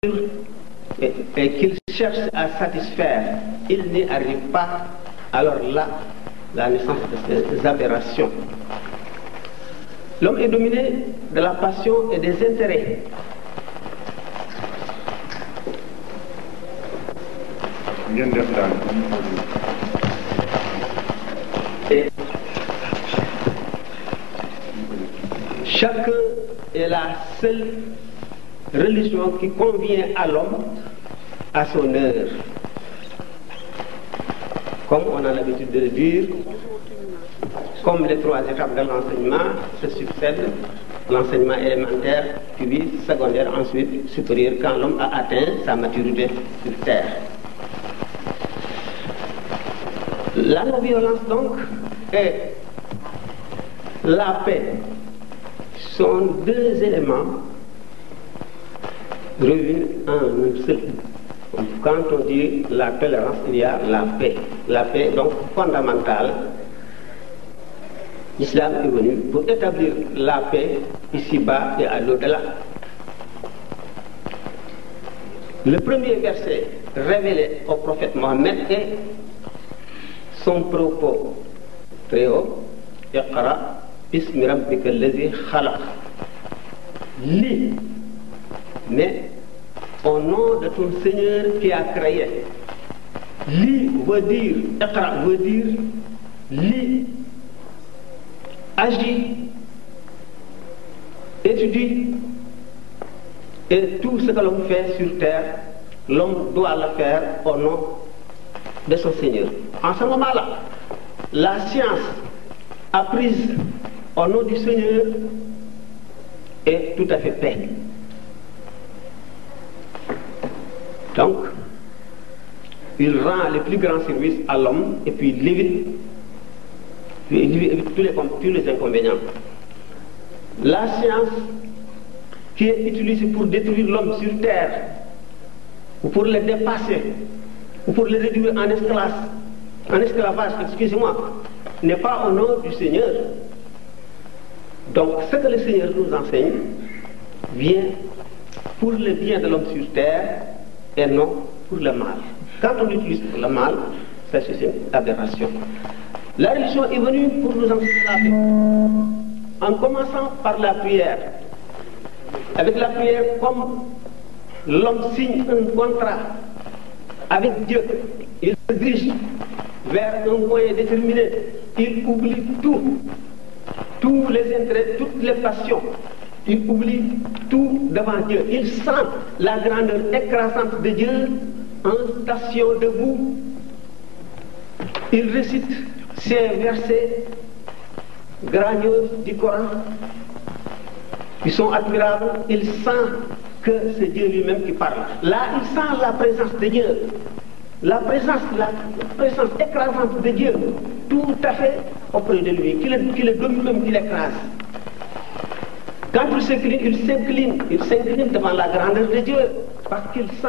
et qu'il cherche à satisfaire, il n'y arrive pas, alors là, la naissance de ces aberrations. L'homme est dominé de la passion et des intérêts. Et chacun est la seule religion qui convient à l'homme à son heure. Comme on a l'habitude de le dire, comme les trois étapes de l'enseignement se succèdent, l'enseignement élémentaire, puis secondaire, ensuite supérieur, quand l'homme a atteint sa maturité sur terre. La non-violence donc et la paix sont deux éléments réunis en un seul. Quand on dit la tolérance, il y a la paix. La paix donc fondamentale. L'islam est venu pour établir la paix ici-bas et à l'au-delà. Le premier verset révélé au prophète Mohammed est son propos très haut. Iqra bismi rabbika allazi khalaq. Lis, mais au nom de ton Seigneur qui a créé. Lis veut dire, Iqra veut dire, lis, agis, étudie, et tout ce que l'homme fait sur terre, l'homme doit le faire au nom de son Seigneur. En ce moment-là, la science apprise au nom du Seigneur est tout à fait paix. Donc, il rend les plus grands services à l'homme et puis il évite tous les inconvénients. La science qui est utilisée pour détruire l'homme sur terre, ou pour le dépasser, ou pour le réduire en esclavage, excusez-moi, n'est pas au nom du Seigneur. Donc, ce que le Seigneur nous enseigne vient pour le bien de l'homme sur terre et non pour le mal. Quand on l'utilise pour le mal, ça c'est une aberration. La religion est venue pour nous enseigner la paix, en commençant par la prière. Avec la prière, comme l'homme signe un contrat avec Dieu, il se dirige vers un point déterminé, il oublie tout, tous les intérêts, toutes les passions, il oublie tout devant Dieu. Il sent la grandeur écrasante de Dieu en station debout. Il récite ces versets grandioses du Coran qui sont admirables. Il sent que c'est Dieu lui-même qui parle. Là, il sent la présence de Dieu, la présence écrasante de Dieu, tout à fait auprès de lui, qui le domine même, qui l'écrase. Quand il s'incline devant la grandeur de Dieu, parce qu'il sent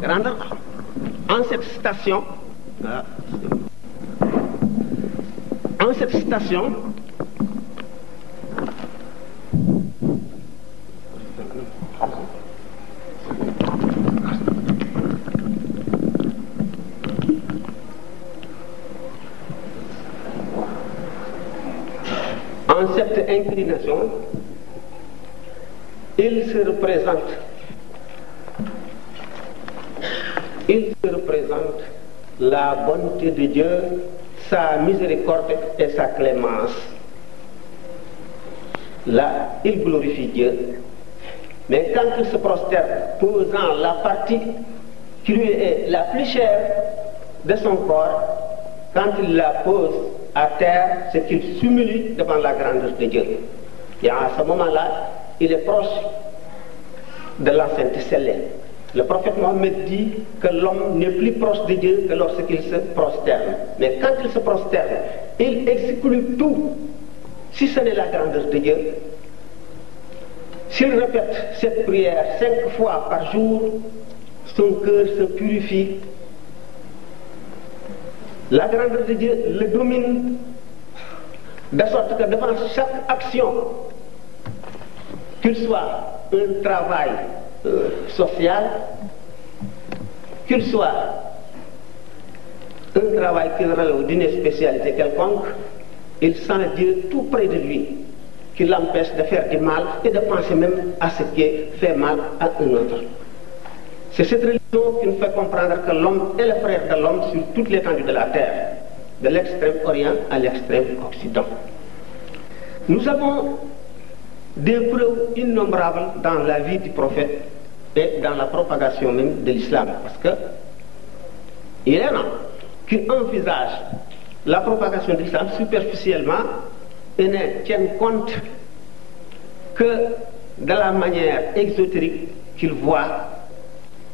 grandeur. En cette station, en cette inclination, il se représente la bonté de Dieu, sa miséricorde et sa clémence. Là, il glorifie Dieu. Mais quand il se prosterne, posant la partie qui lui est la plus chère de son corps, quand il la pose à terre, c'est qu'il s'humilie devant la grandeur de Dieu. Et à ce moment-là, il est proche de l'enceinte scellée. Le prophète Mohammed dit que l'homme n'est plus proche de Dieu que lorsqu'il se prosterne. Mais quand il se prosterne, il exclut tout, si ce n'est la grandeur de Dieu. S'il répète cette prière 5 fois par jour, son cœur se purifie. La grandeur de Dieu le domine, de sorte que devant chaque action, qu'il soit un travail social, qu'il soit un travail qui relève d'une spécialité quelconque, il sent Dieu tout près de lui, qui l'empêche de faire du mal et de penser même à ce qui fait mal à un autre. C'est cette religion qui nous fait comprendre que l'homme est le frère de l'homme sur toute l'étendue de la terre, de l'extrême orient à l'extrême occident. Nous avons des preuves innombrables dans la vie du prophète et dans la propagation même de l'islam, parce que il est là qui envisage la propagation de l'islam superficiellement et ne tiennent compte que de la manière exotérique qu'il voit,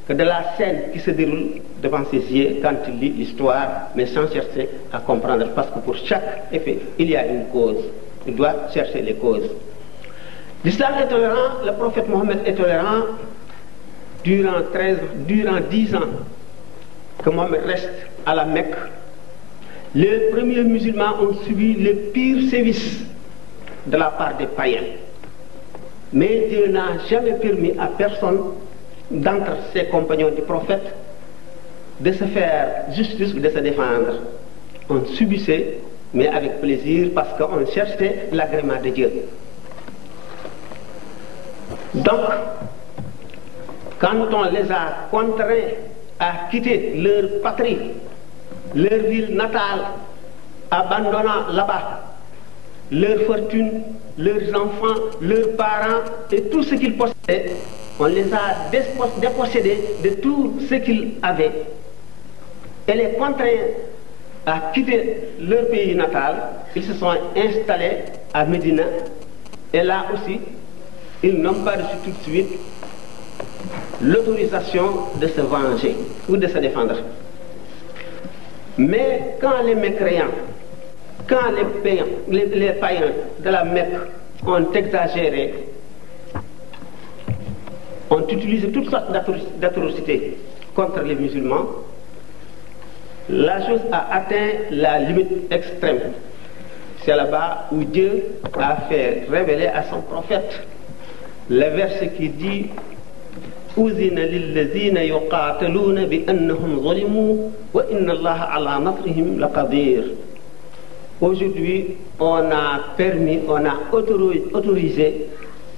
que de la scène qui se déroule devant ses yeux quand il lit l'histoire, mais sans chercher à comprendre, parce que pour chaque effet, il y a une cause. Il doit chercher les causes. L'islam est tolérant, le prophète Mohammed est tolérant durant 10 ans que Mohammed reste à la Mecque. Les premiers musulmans ont subi les pires sévices de la part des païens. Mais Dieu n'a jamais permis à personne d'entre ses compagnons du prophète de se faire justice ou de se défendre. On subissait, mais avec plaisir, parce qu'on cherchait l'agrément de Dieu. Donc, quand on les a contraints à quitter leur patrie, leur ville natale, abandonnant là-bas leur fortune, leurs enfants, leurs parents et tout ce qu'ils possédaient, on les a dépossédés de tout ce qu'ils avaient et les contraints à quitter leur pays natal. Ils se sont installés à Médina et là aussi, ils n'ont pas reçu tout de suite l'autorisation de se venger ou de se défendre. Mais quand les mécréants, quand les païens de la Mecque ont exagéré, ont utilisé toutes sortes d'atrocités contre les musulmans, la chose a atteint la limite extrême. C'est là-bas où Dieu a fait révéler à son prophète le verset qui dit أذن للذين يقاتلون بأنهم ظلموا وإن الله على نصرهم لقدير. Aujourd'hui, on a permis, on a autorisé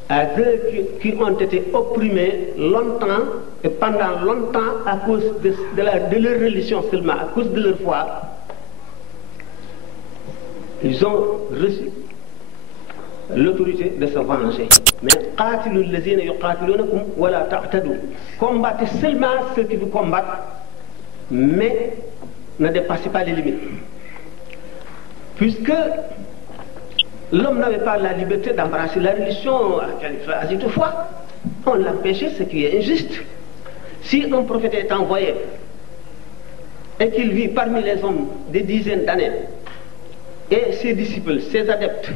à ceux qui ont été opprimés longtemps et pendant longtemps à cause de leur religion seulement, à cause de leur foi, ils ont reçu l'autorité de se venger. Mais combattez seulement ceux qui vous combattent, mais ne dépassez pas les limites. Puisque l'homme n'avait pas la liberté d'embrasser la religion à cette fois, on l'empêchait, ce qui est injuste. Si un prophète est envoyé et qu'il vit parmi les hommes des dizaines d'années, et ses disciples, ses adeptes,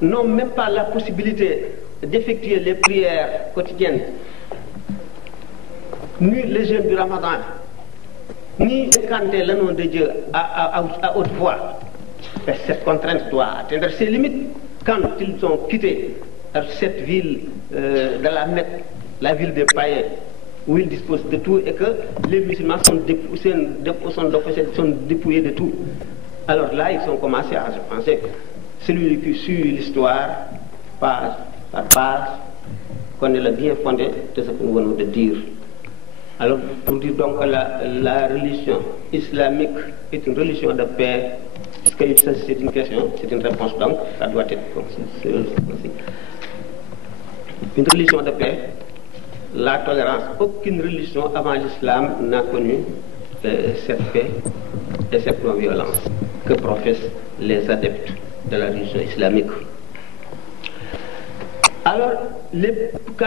n'ont même pas la possibilité d'effectuer les prières quotidiennes, ni les jeûnes du Ramadan, ni chanter le nom de Dieu à haute voix. Cette contrainte doit atteindre ses limites. Quand ils ont quitté cette ville de la Mecque, la ville des païens, où ils disposent de tout et que les musulmans sont dépouillés de tout. Alors là, ils ont commencé à se penser, celui qui suit l'histoire, page par page, connaît le bien fondé de ce que nous venons de dire. Alors, pour dire donc que la religion islamique est une religion de paix, puisque c'est une question, c'est une réponse, donc ça doit être ainsi. Une religion de paix, la tolérance. Aucune religion avant l'islam n'a connu cette paix et cette non-violence que professent les adeptes de la religion islamique. Alors, quand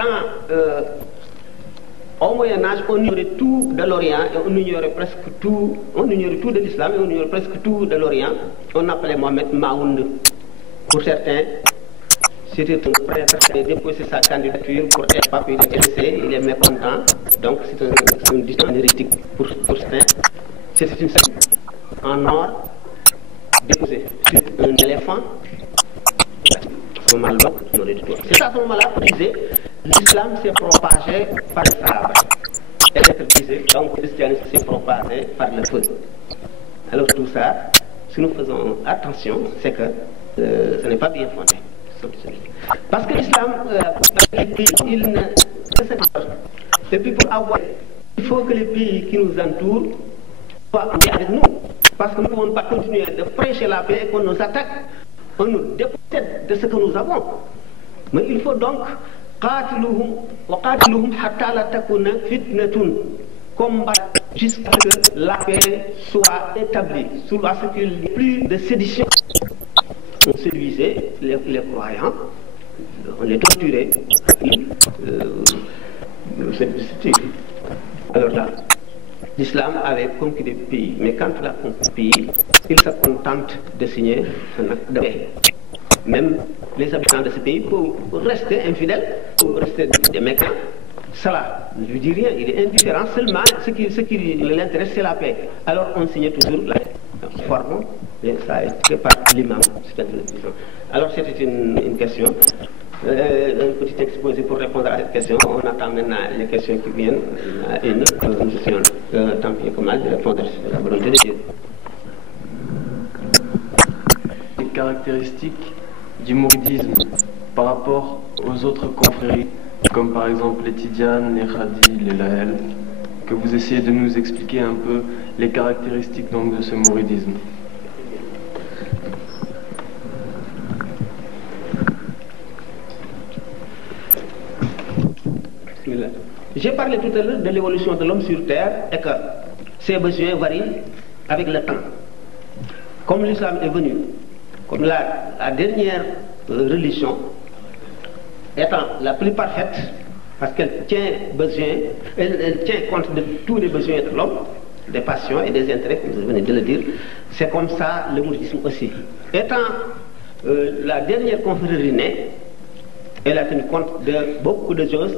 au Moyen-Âge, on ignorait tout de l'Orient et on ignorait presque tout, on ignorait tout de l'islam et on ignorait presque tout de l'Orient. On appelait Mohamed Mahound. Pour certains, c'était un prêtre qui a déposé sa candidature pour être pape, il est blessé, il est mécontent, donc c'est une discussion hérétique. Pour certains, c'était une scène en or déposée sur un éléphant. C'est à ce moment-là qu'on disait l'islam s'est propagé par le sabre. Et l'être brisé, donc le christianisme s'est propagé par le feu. Alors tout ça, si nous faisons attention, c'est que ce n'est pas bien fondé. Parce que l'islam, il ne... Et puis pour avoir... Il faut que les pays qui nous entourent soient avec nous. Parce que nous ne pouvons pas continuer de prêcher la paix et qu'on nous attaque. On nous dépossède de ce que nous avons. Mais il faut donc combattre jusqu'à ce que la paix soit établie, à ce qu'il n'y ait plus de sédition. On séduisait les croyants, on les torturait. Alors là, l'islam avait conquis des pays, mais quand il a conquis des pays, il se contente de signer un acte de paix. Même les habitants de ce pays peuvent rester infidèles, peuvent rester des mécréants. Cela ne lui dit rien, il est indifférent. Seulement, ce qui l'intéresse, c'est la paix. Alors on signait toujours la forme, et ça a été par l'imam. Alors c'était une question. Un petit exposé pour répondre à cette question. On attend maintenant les questions qui viennent. Et nous essayons tant bien que mal de répondre à la volonté de Dieu. Les caractéristiques du mouridisme par rapport aux autres confréries, comme par exemple les Tidianes, les Khadi, les Lahel, que vous essayez de nous expliquer un peu les caractéristiques donc de ce mouridisme. J'ai parlé tout à l'heure de l'évolution de l'homme sur terre et que ses besoins varient avec le temps. Comme l'islam est venu, comme la dernière religion, étant la plus parfaite, parce qu'elle tient compte de tous les besoins de l'homme, des passions et des intérêts, comme vous venez de le dire, c'est comme ça le mouridisme aussi. Étant la dernière confrérie née, elle a tenu compte de beaucoup de choses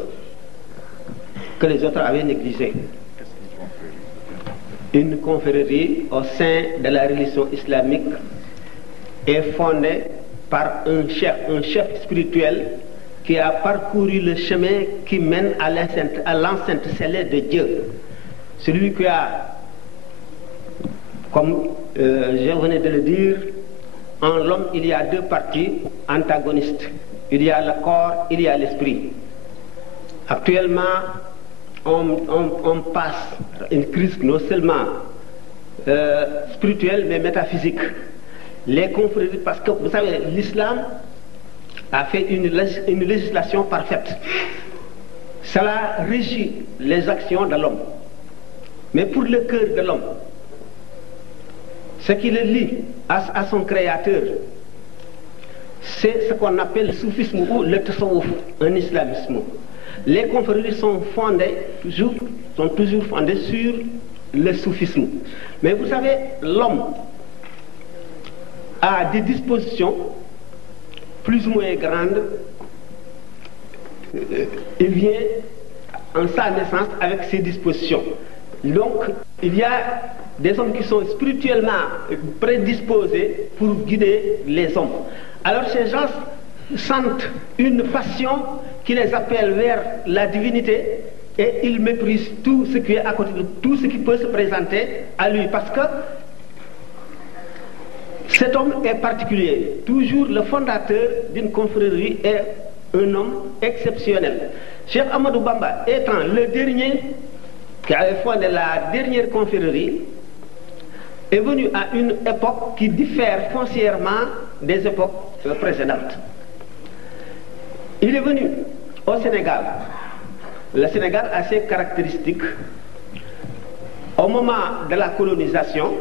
que les autres avaient négligées. Une confrérie au sein de la religion islamique est fondée par un chef spirituel qui a parcouru le chemin qui mène à l'enceinte scellée de Dieu. Celui qui a, comme je venais de le dire, en l'homme il y a deux parties antagonistes. Il y a le corps, il y a l'esprit. Actuellement, on passe une crise non seulement spirituelle mais métaphysique. Les confréries, parce que vous savez, l'islam a fait une législation parfaite. Cela régit les actions de l'homme. Mais pour le cœur de l'homme, ce qui le lie à son créateur, c'est ce qu'on appelle le soufisme ou le tasawwuf, un islamisme. Les confréries sont toujours fondées sur le soufisme. Mais vous savez, l'homme a des dispositions plus ou moins grandes. Il vient en sa naissance avec ses dispositions. Donc, il y a des hommes qui sont spirituellement prédisposés pour guider les hommes. Alors ces gens sentent une passion qui les appelle vers la divinité et ils méprisent tout ce qui est à côté de tout ce qui peut se présenter à lui, parce que cet homme est particulier. Toujours le fondateur d'une confrérie est un homme exceptionnel. Cheikh Ahmadou Bamba étant le dernier qui avait fondé la dernière confrérie, est venu à une époque qui diffère foncièrement des époques précédentes. Il est venu au Sénégal. Le Sénégal a ses caractéristiques. Au moment de la colonisation,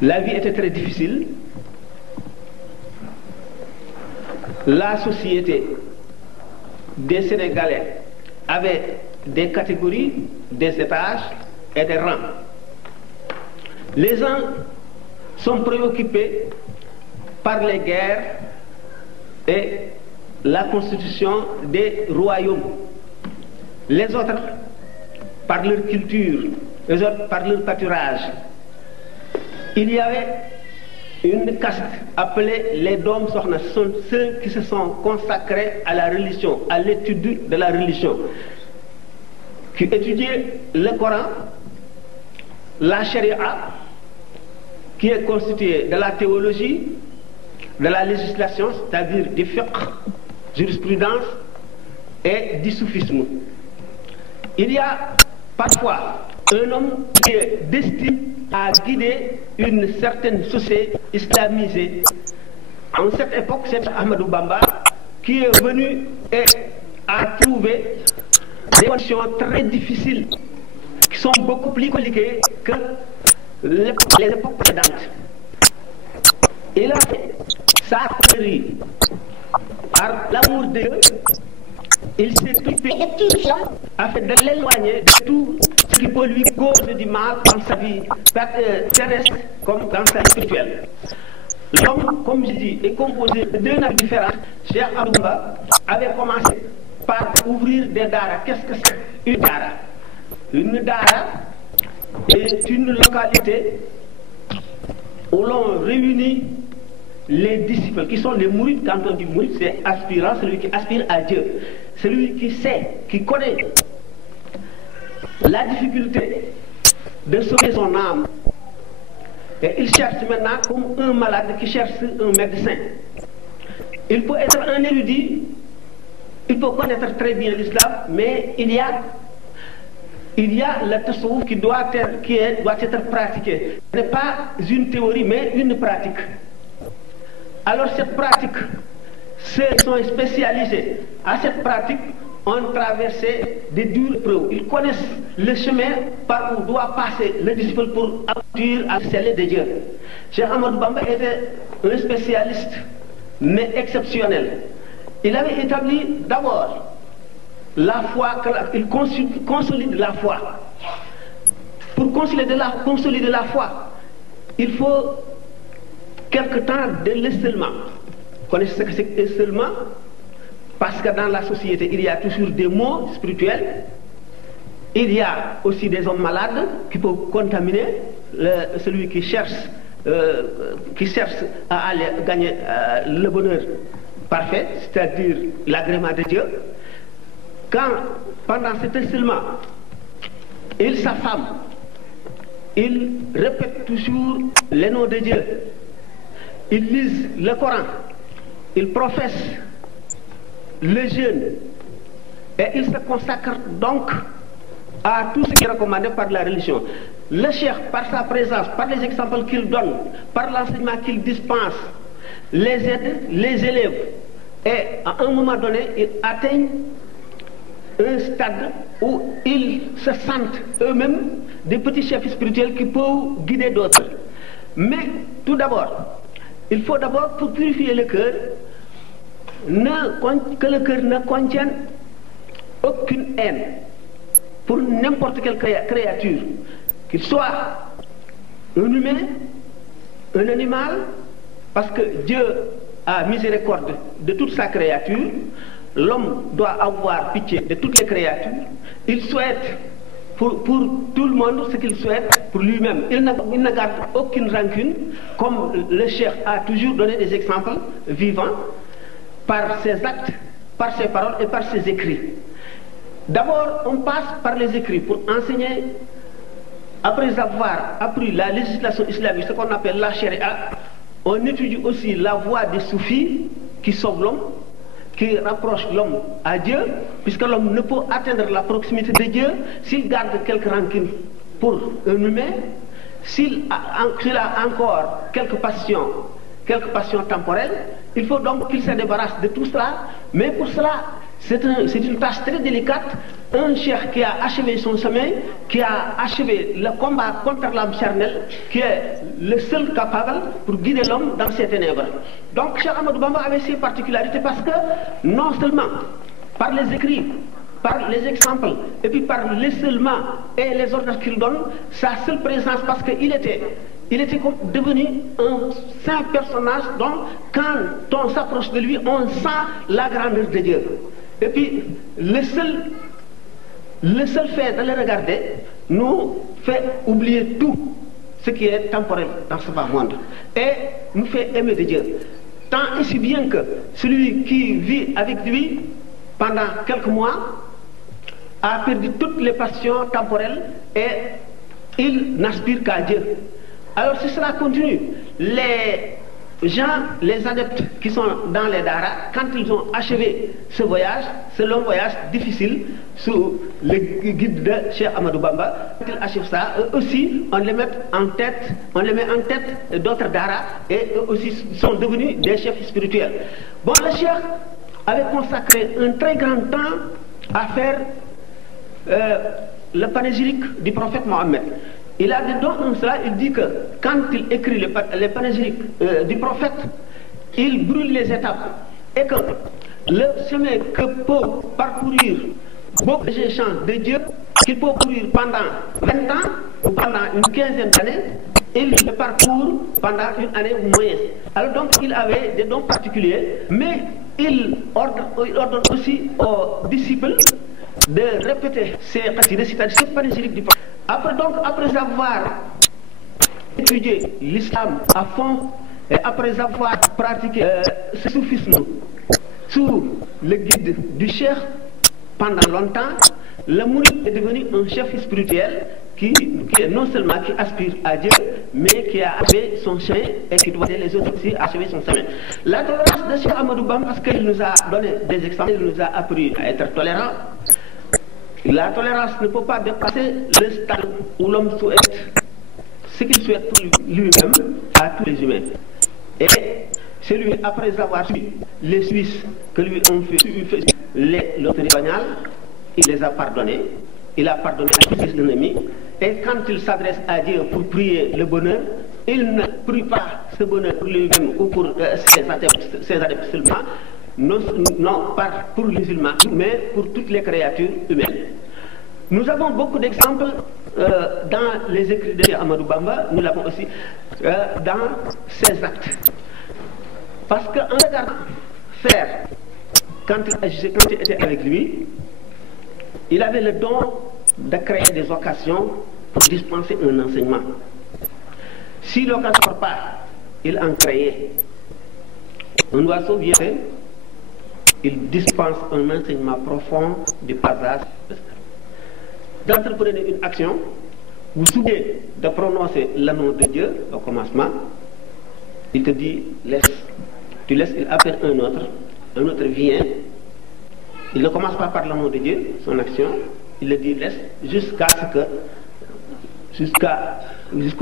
la vie était très difficile. La société des Sénégalais avait des catégories, des étages et des rangs. Les gens sont préoccupés par les guerres et la constitution des royaumes. Les autres par leur culture, les autres par leur pâturage. Il y avait une caste appelée les Dom Sokhna. Ce sont ceux qui se sont consacrés à la religion, à l'étude de la religion, qui étudiaient le Coran, la Sharia, qui est constituée de la théologie, de la législation, c'est-à-dire du fiqh, jurisprudence et du soufisme. Il y a parfois un homme qui est destiné à guider une certaine société islamisée. En cette époque, c'est Ahmadou Bamba qui est venu et a trouvé des conditions très difficiles qui sont beaucoup plus compliquées que les époques précédentes. Il a fait sa théorie par l'amour de Dieu. Il s'est occupé afin de l'éloigner de tout ce qui peut lui causer du mal dans sa vie terrestre comme dans sa vie spirituelle. L'homme, comme je dis, est composé de deux naves différentes. Cheikh Ahmadou Bamba avait commencé par ouvrir des daara. Qu'est-ce que c'est une daara? Une daara est une localité où l'on réunit les disciples, qui sont les mourides. Quand on dit mouride, c'est aspirant, celui qui aspire à Dieu, celui qui sait, qui connaît la difficulté de sauver son âme. Et il cherche maintenant comme un malade qui cherche un médecin. Il peut être un érudit, il peut connaître très bien l'islam, mais il y a le tasawwuf qui doit être pratiqué. Ce n'est pas une théorie, mais une pratique. Alors cette pratique, ceux qui sont spécialisés à cette pratique ont traversé des dures preuves. Ils connaissent le chemin par où doit passer le disciple pour aboutir à celle de Dieu. Cheikh Ahmadou Bamba était un spécialiste, mais exceptionnel. Il avait établi d'abord la foi, il consolide la foi. Pour consolider la foi, il faut quelque temps de l'isolement. Vous connaissez ce que c'est que l'isolement? Parce que dans la société, il y a toujours des maux spirituels. Il y a aussi des hommes malades qui peuvent contaminer celui qui cherche à aller gagner le bonheur parfait, c'est-à-dire l'agrément de Dieu. Quand, pendant cet isolement, il s'affame, il répète toujours les noms de Dieu, il lise le Coran, il professe le jeûne, et il se consacre donc à tout ce qui est recommandé par la religion. Le cheikh, par sa présence, par les exemples qu'il donne, par l'enseignement qu'il dispense, les aide, les élève, et à un moment donné, ils atteignent un stade où ils se sentent eux-mêmes des petits chefs spirituels qui peuvent guider d'autres. Mais tout d'abord, il faut d'abord, pour purifier le cœur, que le cœur ne contienne aucune haine pour n'importe quelle créature, qu'il soit un humain, un animal, parce que Dieu a miséricorde de toute sa créature. L'homme doit avoir pitié de toutes les créatures. Il souhaite pour tout le monde ce qu'il souhaite pour lui-même. Il ne garde aucune rancune, comme le cheikh a toujours donné des exemples vivants par ses actes, par ses paroles et par ses écrits. D'abord, on passe par les écrits pour enseigner. Après avoir appris la législation islamique, ce qu'on appelle la Sharia, on étudie aussi la voie des soufis qui sauve l'homme, qui rapproche l'homme à Dieu, puisque l'homme ne peut atteindre la proximité de Dieu s'il garde quelque rancune pour un humain, s'il a encore quelques passions temporelles. Il faut donc qu'il se débarrasse de tout cela, mais pour cela, c'est une tâche très délicate. Un cheikh qui a achevé son chemin, qui a achevé le combat contre l'âme charnelle, qui est le seul capable pour guider l'homme dans ses ténèbres. Donc Cheikh Ahmadou Bamba avait ses particularités parce que non seulement par les écrits, par les exemples, et puis par l'isolement et les ordres qu'il donne, sa seule présence, parce qu'il était devenu un saint personnage dont, quand on s'approche de lui, on sent la grandeur de Dieu. Et puis, le seul fait de le regarder nous fait oublier tout. ce qui est temporel dans ce bas monde et nous fait aimer de Dieu. Tant et si bien que celui qui vit avec lui pendant quelques mois a perdu toutes les passions temporelles et il n'aspire qu'à Dieu. Alors si cela continue, les gens, les adeptes qui sont dans les daras, quand ils ont achevé ce voyage, ce long voyage difficile, sous le guide de Cheikh Ahmadou Bamba, quand ils achèvent ça, eux aussi, on les met en tête d'autres daras et eux aussi sont devenus des chefs spirituels. Bon, le Cheikh avait consacré un très grand temps à faire le panégyrique du prophète Mohammed. Il a dit donc cela, il dit que quand il écrit les panégyriques du prophète, il brûle les étapes et que le chemin que peut parcourir beaucoup de gens de Dieu, qu'il peut courir pendant 20 ans ou pendant une quinzaine d'années, il le parcourt pendant une année ou moins. Alors donc il avait des dons particuliers, mais il ordonne aussi aux disciples de répéter ces panégyriques du prophète. Après avoir étudié l'islam à fond et après avoir pratiqué ce soufisme sous le guide du cheikh pendant longtemps, le mouride est devenu un chef spirituel qui est non seulement qui aspire à Dieu, mais qui a achevé son chemin et qui doit aider les autres aussi à achever son chemin. La tolérance de Cheikh Ahmadou Bamba, parce qu'il nous a donné des exemples, il nous a appris à être tolérant. La tolérance ne peut pas dépasser le stade où l'homme souhaite ce qu'il souhaite pour lui-même à tous les humains. Et celui, après avoir suivi les Suisses que lui ont fait l'autorité coloniale, il les a pardonnés. Il a pardonné à tous ses ennemis. Et quand il s'adresse à Dieu pour prier le bonheur, il ne prie pas ce bonheur pour lui-même ou pour ses adeptes seulement. Non pas pour les musulmans, mais pour toutes les créatures humaines. Nous avons beaucoup d'exemples dans les écrits de Ahmadou Bamba, nous l'avons aussi dans ses actes. Parce qu'en regardant faire, quand il agissait, quand il était avec lui, il avait le don de créer des occasions pour dispenser un enseignement. Si l'occasion ne sort pas, il en créait. Un oiseau vient, il dispense un enseignement profond du passage. D'entreprendre une action, vous souvenez de prononcer le nom de Dieu au commencement, il te dit laisse. Tu laisses, il appelle un autre vient. Il ne commence pas par le nom de Dieu, son action, il le dit laisse jusqu'au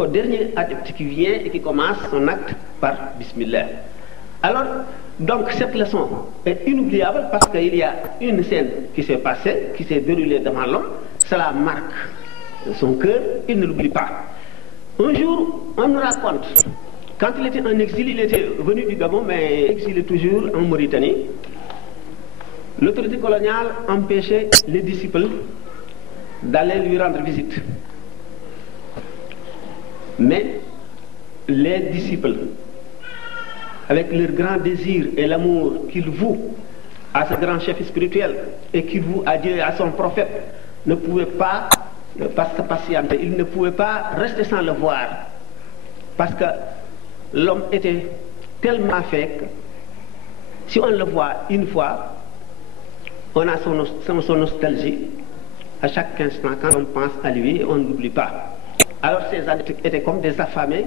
dernier adepte qui vient et qui commence son acte par Bismillah. Alors, donc cette leçon est inoubliable parce qu'il y a une scène qui s'est passée, qui s'est déroulée devant l'homme, cela marque son cœur, il ne l'oublie pas. Un jour, on nous raconte, quand il était en exil, il était venu du Gabon, mais exilé toujours en Mauritanie. L'autorité coloniale empêchait les disciples d'aller lui rendre visite. Mais les disciples, avec leur grand désir et l'amour qu'ils vouent à ce grand chef spirituel et qu'ils vouent à Dieu et à son prophète, ne pouvaient pas se patienter, ils ne pouvaient pas rester sans le voir. Parce que l'homme était tellement fait que si on le voit une fois, on a son nostalgie à chaque instant quand on pense à lui et on ne l'oublie pas. Alors ces adeptes étaient comme des affamés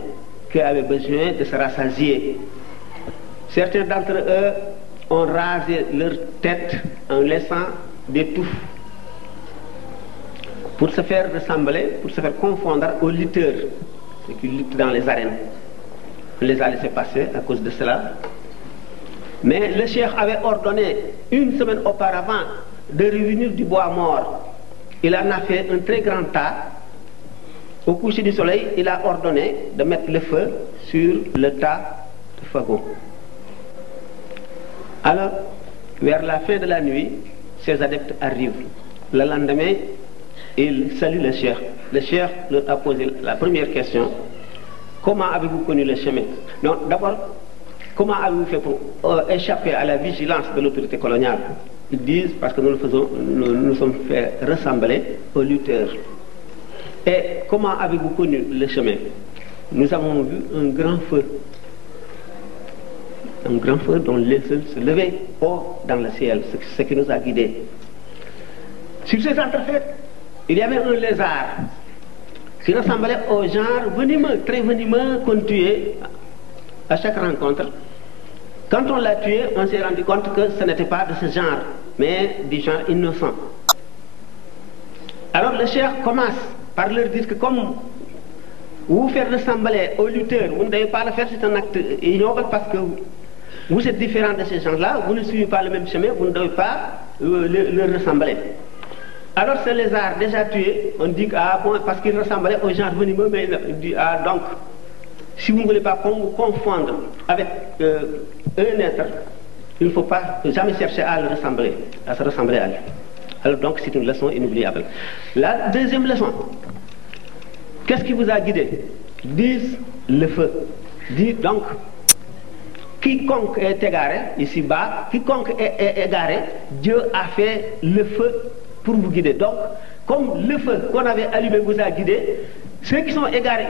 qui avaient besoin de se rassasier. Certains d'entre eux ont rasé leur tête en laissant des touffes pour se faire ressembler, pour se faire confondre aux lutteurs, ceux qui luttent dans les arènes. On les a laissés passer à cause de cela. Mais le cheikh avait ordonné une semaine auparavant de revenir du bois mort. Il en a fait un très grand tas. Au coucher du soleil, il a ordonné de mettre le feu sur le tas de fagots. Alors, vers la fin de la nuit, ces adeptes arrivent. Le lendemain, ils saluent le cheikh. Le cheikh leur a posé la première question. Comment avez-vous connu le chemin? Non, d'abord, comment avez-vous fait pour échapper à la vigilance de l'autorité coloniale? Ils disent, parce que nous sommes fait ressembler aux lutteurs. Et comment avez-vous connu le chemin? nous avons vu un grand feu dont les feux se levaient haut dans le ciel, ce qui nous a guidés. Sur ces entrefaites, il y avait un lézard qui ressemblait au genre venimeux, très venimeux, qu'on tuait à chaque rencontre. Quand on l'a tué, on s'est rendu compte que ce n'était pas de ce genre, mais du genre innocent. Alors le cheikh commence par leur dire que comme vous faire ressembler aux lutteurs, vous ne devez pas le faire, c'est un acte ignoble parce que vous êtes différents de ces gens-là, vous ne suivez pas le même chemin, vous ne devez pas leur ressembler. Alors ce lézard déjà tué, on dit parce qu'il ressemblait au genre venimeux, mais il dit donc, si vous ne voulez pas confondre avec un être, il ne faut pas jamais chercher à se ressembler à lui. Alors donc c'est une leçon inoubliable. La deuxième leçon, qu'est-ce qui vous a guidé? Disent le feu. Dit donc, quiconque est égaré, ici-bas, quiconque est égaré, Dieu a fait le feu pour vous guider. Donc, comme le feu qu'on avait allumé vous a guidé, ceux qui sont égarés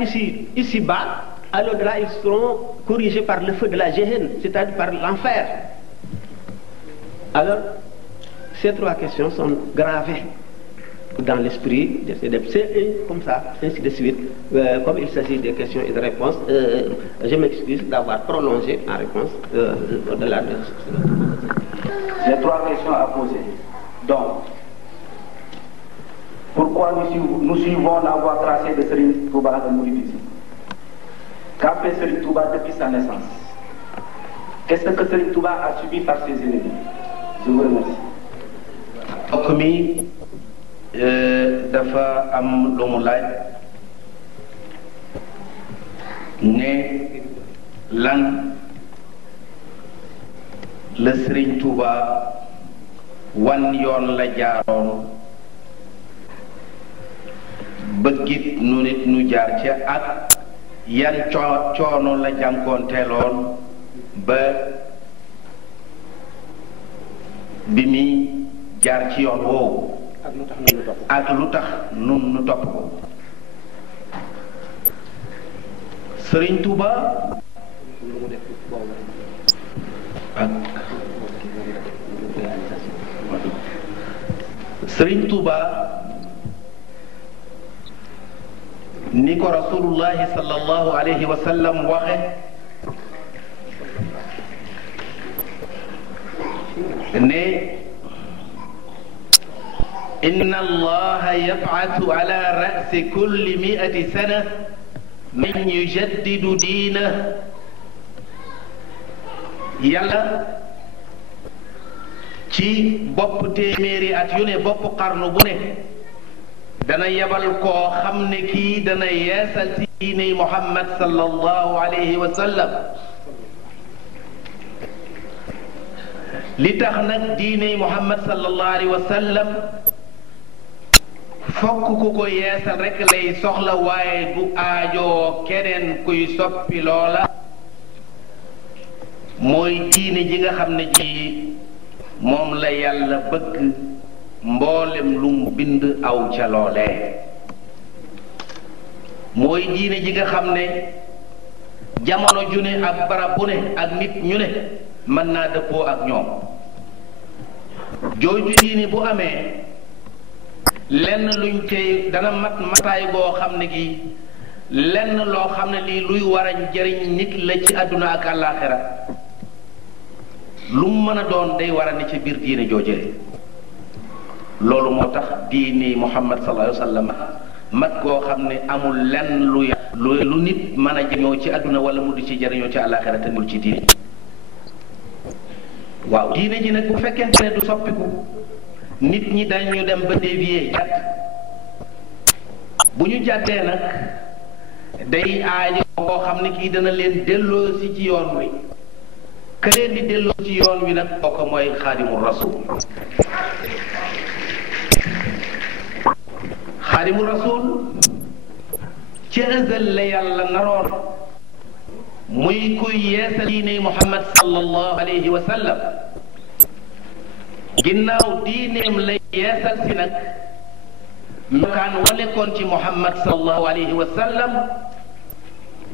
ici-bas, à l'au-delà, ils seront corrigés par le feu de la Géhenne, c'est-à-dire par l'enfer. Alors, ces trois questions sont gravées dans l'esprit des c'est comme ça, ainsi de suite. Comme il s'agit des questions et de réponses, je m'excuse d'avoir prolongé ma réponse au-delà de ces trois questions à poser. Donc, pourquoi nous suivons la voie tracée de Serigne Touba de mouridisme? Qu'a fait Serigne Touba depuis sa naissance? Qu'est-ce que Serigne Touba a subi par ses ennemis? Je vous remercie. mbokk mi dafa am lu mu laaj ne lan la Serigne Touba wan yoon la jaaroon bëggit nu nit nu jaar ca ak yan coono la jànkoonteeloon ba bi mi jaar ci yoon woowu ak lu tax nun nu topp ko. Serigne Touba ak Serigne Touba ni ko rasulullahi sallallahu alayhi wa sallam waxe ne inna allaha yab'athu ala ra'si kulli mi'ati sana man yujaddidu diinahu. yàlla ci bopp téeméeri at yu ne bopp xarnu bu ne dana yebal koo xam ne kii dana yeesal ci diiney Muhammad sallallahu alayhi wa sallam. li tax nag diiney Muhammad sallallahu alayhi wa sallam fokk ku ko yeesal rekk lay soxla, waaye du aajoo keneen kuy soppi loola. mooy diine ji nga xam ne ji moom la yàlla bëgg mboolem lu mu bind aw ca loolee. mooy diine ji nga xam ne jamono ju ne ak barab bu ne ak nit ñu ne mën naa dëppoo ak ñoom. jooju diine bu amee lenn luñ cay dana mataay goo xam ne gi lenn loo xam ne lii luy war a jëriñ nit la ci àdduna ak àllaaxira lu mu mën a doon day war a ne ci biir diine joojee. loolu moo tax diine Muhammad sallallahu alayhi wa sallam mat koo xam ne amul lenn lu nit mën a jëriñoo ci àdduna wala mu di ci jëriñoo ci àllaaxira te nul ci diine. waaw diine ji nag bu fekkente ne du soppiku nit ñi dañu dem ba dévier jàdd. bu ñu jàddee nag day aajo koo xam ne kii dana leen delloosi ci yoon wi. ka leen di delloo ci yoon wi nag kooku mooy xaadimu rasul. xaadimu rasul ci ëzal la yàlla naroon muy kuy yeesal diine Muhammad sallallahu alayhi wa sallam. ginnaaw diineem la yeesal si nag melokaan wa nekkoon ci Muhammad sallallahu alayhi wa sallam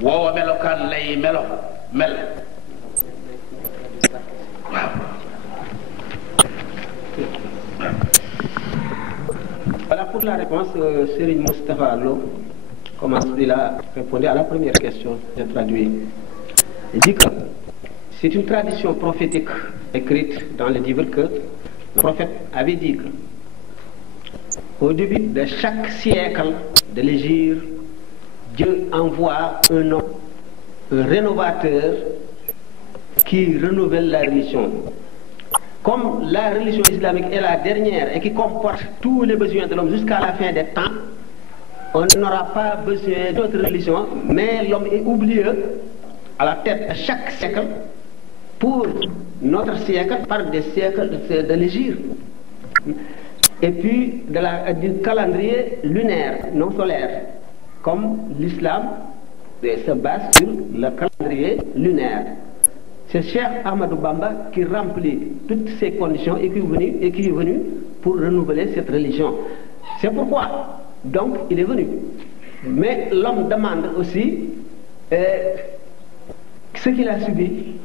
woowa melokaan lay mel waaw. Voilà pour la réponse. Serigne Moustapha Lo commence. Il a répondu à la première question. J'ai traduit. Il dit que c'est une tradition prophétique écrite dans le livre que le prophète avait dit que au début de chaque siècle de l'hégire, Dieu envoie un homme, un rénovateur qui renouvelle la religion. Comme la religion islamique est la dernière et qui comporte tous les besoins de l'homme jusqu'à la fin des temps, on n'aura pas besoin d'autre religion, mais l'homme est oublié à la tête de chaque siècle pour notre siècle par des siècles de l'hégire. Et puis du calendrier lunaire, non solaire, comme l'islam se base sur le calendrier lunaire. C'est Cheikh Ahmadou Bamba qui remplit toutes ces conditions et qui est venu pour renouveler cette religion. C'est pourquoi, donc, il est venu. Mais l'homme demande aussi ce qu'il a subi.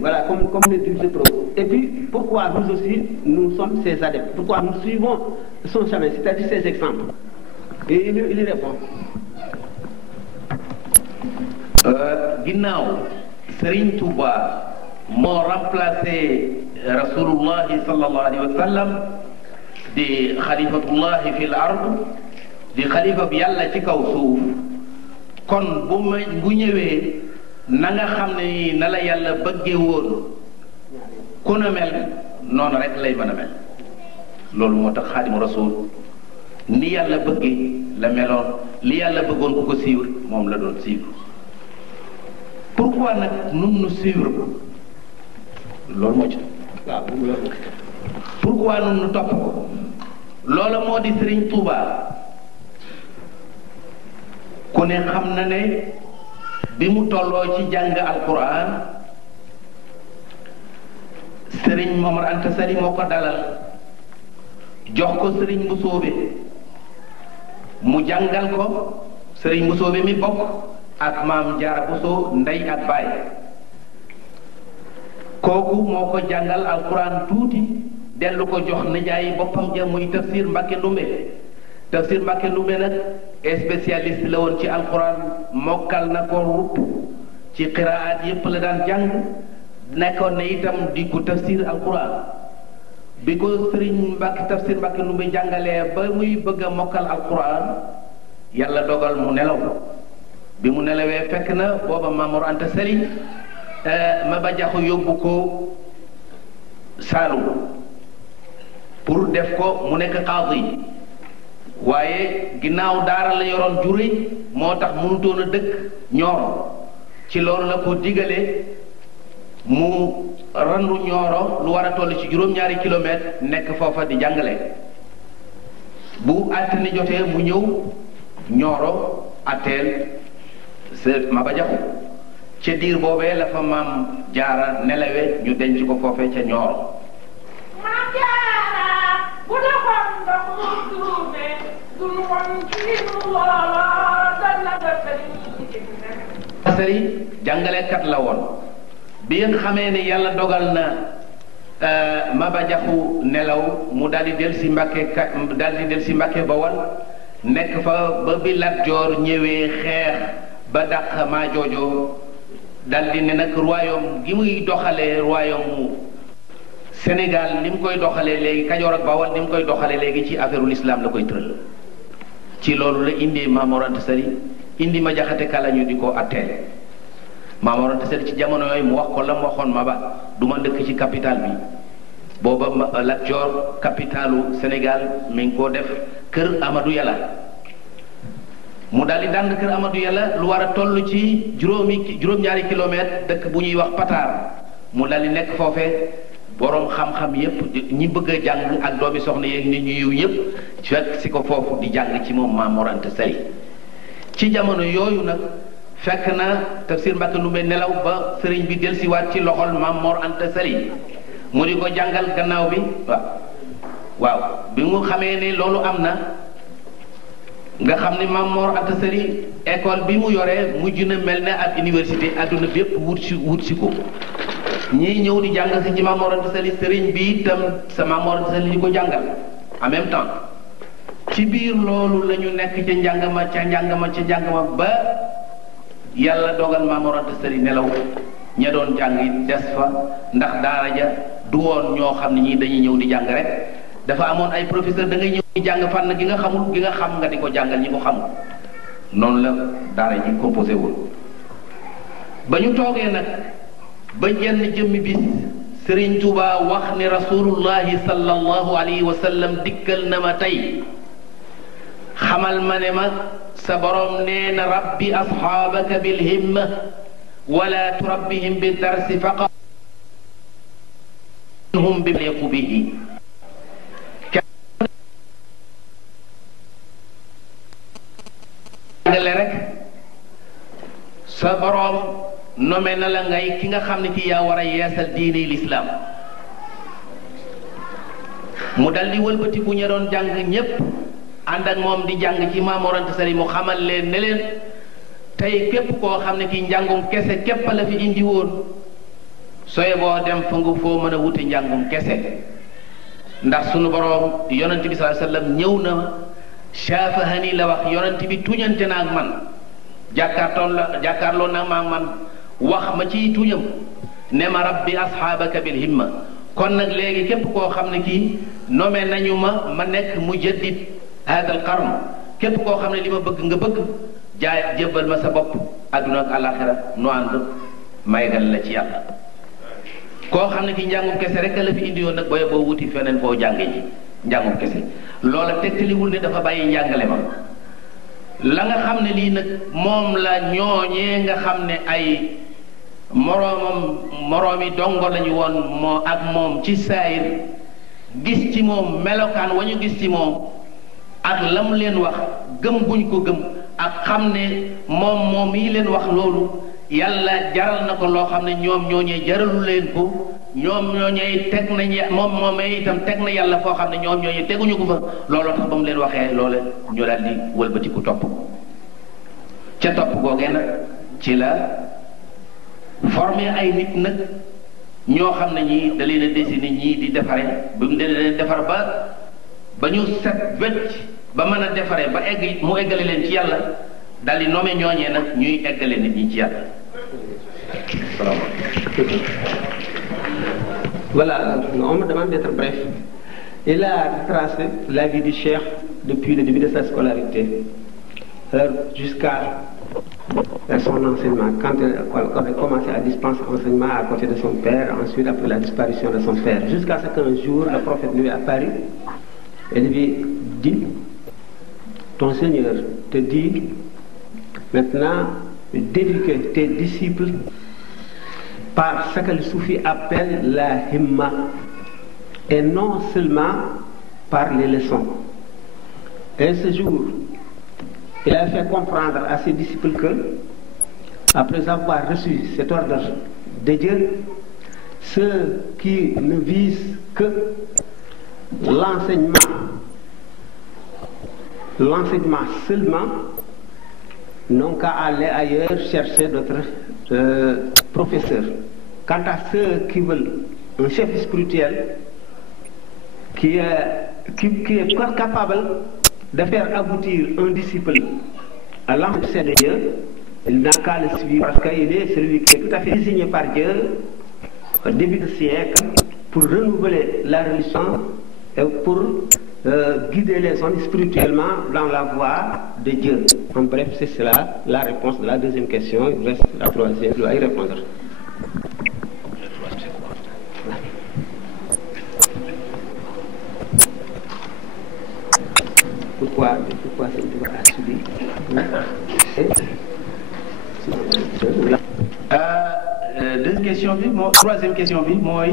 Voilà, comme le dit le prophète. Et puis, pourquoi nous aussi, nous sommes ses adeptes? Pourquoi nous suivons son chemin, c'est-à-dire ses exemples? Et il y répond. Ginnaaw Serigne Touba moo remplacé Rasulullahi sallallahu alayhi wa sallam di xalifatullahi fil ard di xalifa bi yàlla ci kaw suuf, kon bu ñëwee na nga xam ne na la yàlla bëggee woon ku na mel noonu rek lay mën a mel. loolu moo tax Xaadimu Rasuul ni yàlla bëggee la meloon, li yàlla bëggoon ku ko suivre moom la doon suivre. Pourquoi nag nun nu suivre ko loolu moo ci waaw pourquoi nun nu topp ko loola moo di Serigne Touba ku ne xam na ne bi mu tolloo ci jàng alquran Serigne Momar Anta Sali moo ko dalal jox ko Serigne Mbusoobe mu jàngal ko. Serigne Mbusoobe mi bokk ak maam Jaara Buso ndey ak baay, kooku moo ko jàngal alquran tuuti dellu ko jox nijaay boppam ja muy Tafsir Mbàkke Ndumbe. Tafsir Mbàkke Ndumbe nag spécialiste la woon ci alquran, mokkal na ko rupp ci qiraat yépp la daan jàng, nekkoon na itam di ko tafsir alquran. bi ko Serigne Mbàkke Tafsir Mbàkke Ndumbe jàngalee ba muy bëgg a mokkal alquran, yàlla dogal mu nelaw. bi mu nelawee fekk na booba Mamour Anta Sali Maba Jaxu yóbbu ko Saalum pour def ko mu nekk qaadi, waaye ginnaaw daara la yoroon juri moo tax mënutoon a dëkk Ñooro. ci loolu la ko digalee mu randu Ñooro lu war a toll ci juróom-ñaari kilomètre nekk foofa di jàngale. bu altine jotee mu ñëw Ñooro atteel Maba Jaxu. ca diir boobee la fa maam Jaara nelawe ñu denc ko foofee ca Ñooro. maam Jaara bu doxoon ndox mu suufe dul woon ci loola dana ba sëriñ jàngalekat la woon. bi nga xamee ne yàlla dogal na Maba Jaxu nelaw mu daldi del si Mbàkke Bawol nekk fa ba bi Lat Joor ñëwee xeex ba dàq maa joojo daldi ne nag royaume gi muy doxalee royaume Sénégal ni mu koy doxalee léegi Kajoor ak Bawol ni mu koy doxalee léegi ci affaire l'islam la koy tëral. ci loolu la indi Maam Mor Anta Sali indi ma jaxate kala ñu di ko atteel. Maam Mor Anta Sali ci jamono yooyu mu wax ko la mu waxoon Maba du ma dëkk ci capital bi booba Lat Joor capitalu Sénégal mi ngi koo def kër Amadou Yàlla. mu daal di dànd kër Amadou Yàlla lu war a toll ci juróom-ñaari kilomètre dëkk bu ñuy wax Pataar. mu daal di nekk foofee boroom xam-xam yépp ñi bëgg a jàng ak doomi soxna yeeg nit ñu yiw yépp fekk si ko foofu di jàng ci moom Maam Mor Anta Sali. ci jamono yooyu nag fekk na Tafsir Mbàkke Ndumbe nelaw ba sëriñ bi delsiwaat ci loxol Maam Mor Anta Sali mu di ko jàngal gannaaw bi waaw waaw bi mu xamee ne loolu am na nga xam ni Maam Mor Anta Sali école bi mu yoree mujj na mel ne ab université adduna bépp wut si ko ñii ñëw di jàng si ci Maam Mor Anta Sali sëriñ bi itam sa Maam Mor Anta Sali di ko jàngal en même temps ci biir loolu la ñu nekk ca njàng ma ba yàlla dogal Maam Mor Anta Sali nelaw ña doon jàng it des fa ndax daara ja du woon ñoo xam ne ñii dañuy ñëw di jàng rek dafa amoon ay professeur da ngay ñëw di jàng fànn gi nga xamul gi nga xam nga di ko jàngal ñi ko xamul noonu la daara ji composé woon ba ñu toogee nag ba jenn jëmmi bis Sëriñ Tuuba wax ni rasulullahi sallallahu alayhi wa sallam dikkal na ma tey xamal ma ne ma sa borom nee na rabbi asxaabaka bilhimma wala turabbihim bi darsi faqat hum bi liqu bihi jàngale rek sa borom nome na la ngay ki nga xam ne ki yaa war a yeesal diine lislaam mu dal di wëlbati bu ñu doon jàng ñépp ànd ak moom di jàng ci Maam Mor Anta Sali mu xamal leen ne leen tey képp koo xam ne kii njàngum kese képp la fi indi woon sooy boo dem fa nga foo mën a wuti njàngum kese ndax sunu boroom yonent bi sallallahu alayhi wasallam ñëw na shaafahani la wax yonent bi tuñante na ak man jàkkaarloo na ma man wax ma ciy tuñam ne ma rabbi asxaabaka bil himma kon nag léegi képp koo xam ne kii nommé nañu ma nekk mujaddid hadal qarn képp koo xam ne li ma bëgg nga bëgg jaay jébbal ma sa bopp adduna ak àlaxira nu ànd maygal la ci yàlla koo xam ne ki njàngum kese rek la fi indi yoon nag booy boo wuti feneen foo jànge ji njàngum kese loola tegtaliwul ne dafa bàyyi njàngale ma la nga xam ne lii nag moom la ñooñee nga xam ne ay moroomi dongo lañu woon moo ak moom ci saayir gis ci moom melokaan wa ñu gis ci moom ak la mu leen wax gëm guñ ko gëm ak xam ne moom yi leen wax loolu yàlla jaral na ko loo xam ne ñoom ñooñee jaralu leen ko ñoom ñooñee teg nañ moomee itam teg na yàlla foo xam ne ñoom ñooñee teguñu ko fa looloo tax ba mu leen waxee loole ñu daal di wëlbatiku topp ko ca topp googee nag ci la formé ay nit nag ñoo xam ne ñii da leen a dessiné ñii di defare ba mu leen defar ba ñu set wecc ba mën a defaree ba egg mu eggale leen ci yàlla daal di nommé ñooñee nag ñuy eggale nit ñi ci yàlla. Voilà, on me demande d'être bref. Il a tracé la vie du cheikh depuis le début de sa scolarité jusqu'à son enseignement. Quand il a commencé à dispenser enseignement à côté de son père, ensuite après la disparition de son père, jusqu'à ce qu'un jour le prophète lui apparut et lui dit: ton Seigneur te dit maintenant d'éduquer tes disciples par ce que le soufi appelle la himma et non seulement par les leçons. Et ce jour, il a fait comprendre à ses disciples que, après avoir reçu cet ordre de Dieu, ceux qui ne visent que l'enseignement seulement, n'ont qu'à aller ailleurs chercher d'autres professeurs. Quant à ceux qui veulent un chef spirituel qui est capable de faire aboutir un disciple à l'enseignement de Dieu, il n'a qu'à le suivre parce qu'il est celui qui est tout à fait désigné par Dieu au début du siècle pour renouveler la religion et pour guider les hommes spirituellement dans la voie de Dieu. En bref, c'est cela la réponse de la deuxième question. Il reste la troisième, je dois y répondre. Pourquoi c'est a subi deuxième question bi troisième question bi mooy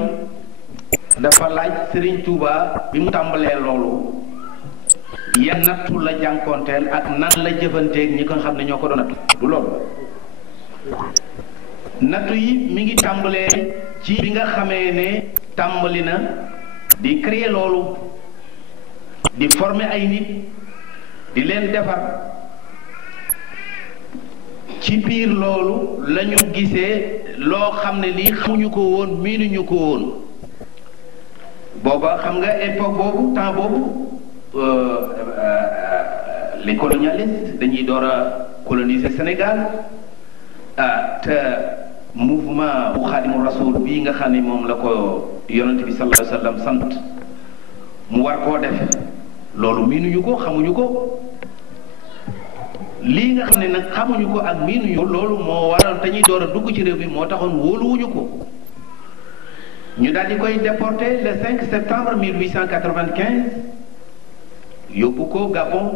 dafa laaj Serigne Touba bi mu tàmbalee loolu yan nattu la jànkoonteel ak nan la jëfanteeg ñi ko xam ne ñoo ko doon nattu du loolu nattu yi mi ngi tàmbalee ci bi nga xamee ne tàmbali na di créer loolu di former ay nit di leen defar ci biir loolu la ñu gisee loo xam ne lii xamuñu ko woon miinuñu ko woon booba xam nga époque boobu temps boobu les colonialistes dañuy door a coloniser Sénégal te mouvement bu Xaadimu Rasul bii nga xam ne moom la ko yonent bi sallallahu alayhi wa sallam sant mu war koo def loolu miinuñu ko xamuñu ko lii nga xam ne nag xamuñu ko ak miinuñu ko loolu moo waral dañuy door a dugg ci réew mi moo taxoon wóoluwuñu ko ñu daal di koy déporté le 5 septembre 1895 yóbbu ko Gabon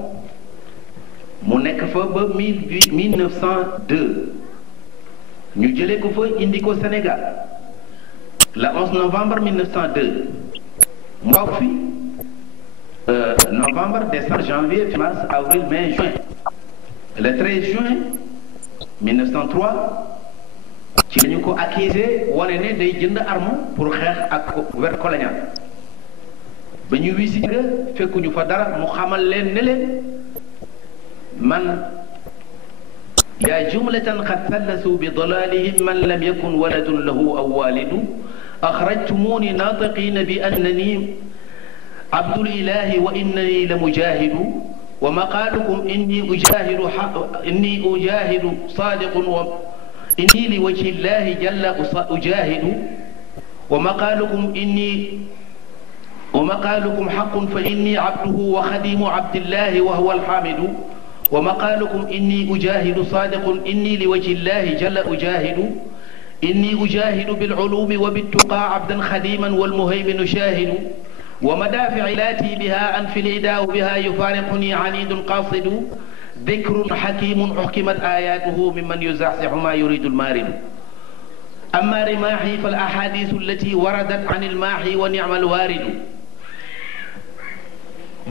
mu nekk fa ba 1902 ñu jëlee ko fa indi ko Sénégal le 11 novembre 1902 mu toog fi novembre décembre janvier mars avril mai juin le 13 juin 1903 ci lañu ko accusé wane ne day jënd arme pour xeex ak gouvernement colonial ba ñu wisi nga fekkuñu fa dara mu xamal leen ne leen man yaa jumlatan qad sallasu bi dalalihim man lam yakun waladun lahu aw walidu axrajtumuni natiqina bi annani abdul ilahi wa innani la mujahidu wa maqalukum inni ujahidu sadiqun wa inni li wajhi llahi jalla ujahidu wa maqalukum haqqun fa inni abduhu wa khadimu abdillahi wa huwa alhamidu wa maqalukum inni ujahidu sadiqun inni li wajhi llahi jalla ujahidu inni ujahidu bil ulumi wa bit tuqa abdan khadiman wal muhaymin shahidu wa madafi'i lati biha anfi al-ida biha yufariquni anidun qasidu ذكر حكيم حكمت آياته ممن يزحزح ما يريد المارد أما رماحي فالأحاديث التي وردت عن الماحي ونعم الوارد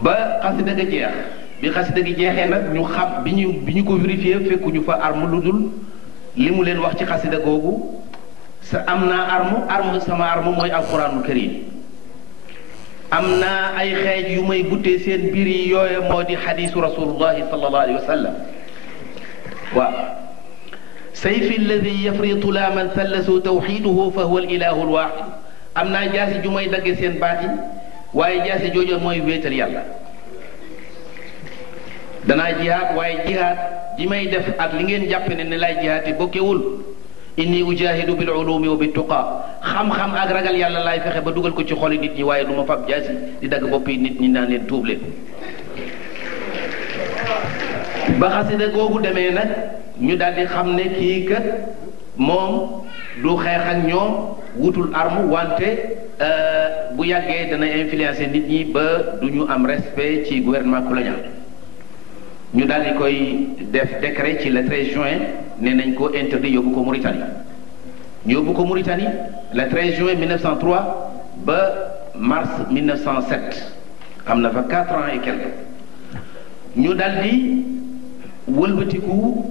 ba xasida ga jeex bi xasida gi jeexee nag ñu xam bi ñu ko vérifié fekkuñu fa arme lu dul li mu leen wax ci xasida googu sa am naa arme sama arme mooy alquranul karim am naa ay xeej yu may buttee seen biir yi yooye moo di xadiisu rasulullahi sallallahu alayhi wa sallam waaw sayfi alladi yafritu la man sallasu tawxiduhu fa huwa alilahu alwaxid am naa jaasi ju may dagge seen baat yi waaye jaasi jooju mooy wéetal yàlla danaa jihaat waaye jihaat ji may def ak li ngeen jàppe ne lay jihaati bokkewul inni ujahidu bil ulumi wa bit tuqa xam-xam ak ragal yàlla laay fexe ba dugal ko ci xoli nit ñi waaye du ma fab jaasi di dagg boppi nit ñi naan leen tuub leen ba xasida googu demee nag ñu daal di xam ne kii kat moom du xeex ak ñoom wutul arme wante bu yàggee dana influencer nit ñi ba du ñu am respect ci gouvernement colonial ñu daal di koy def décret ci le 13 juin ne nañ ko interdit yóbbu ko Mauritanie ñu yóbbu ko Mauritanie le 13 juin 1903 ba mars 1907 am na fa 4 ans et quelques ñu daal di wëlbatiku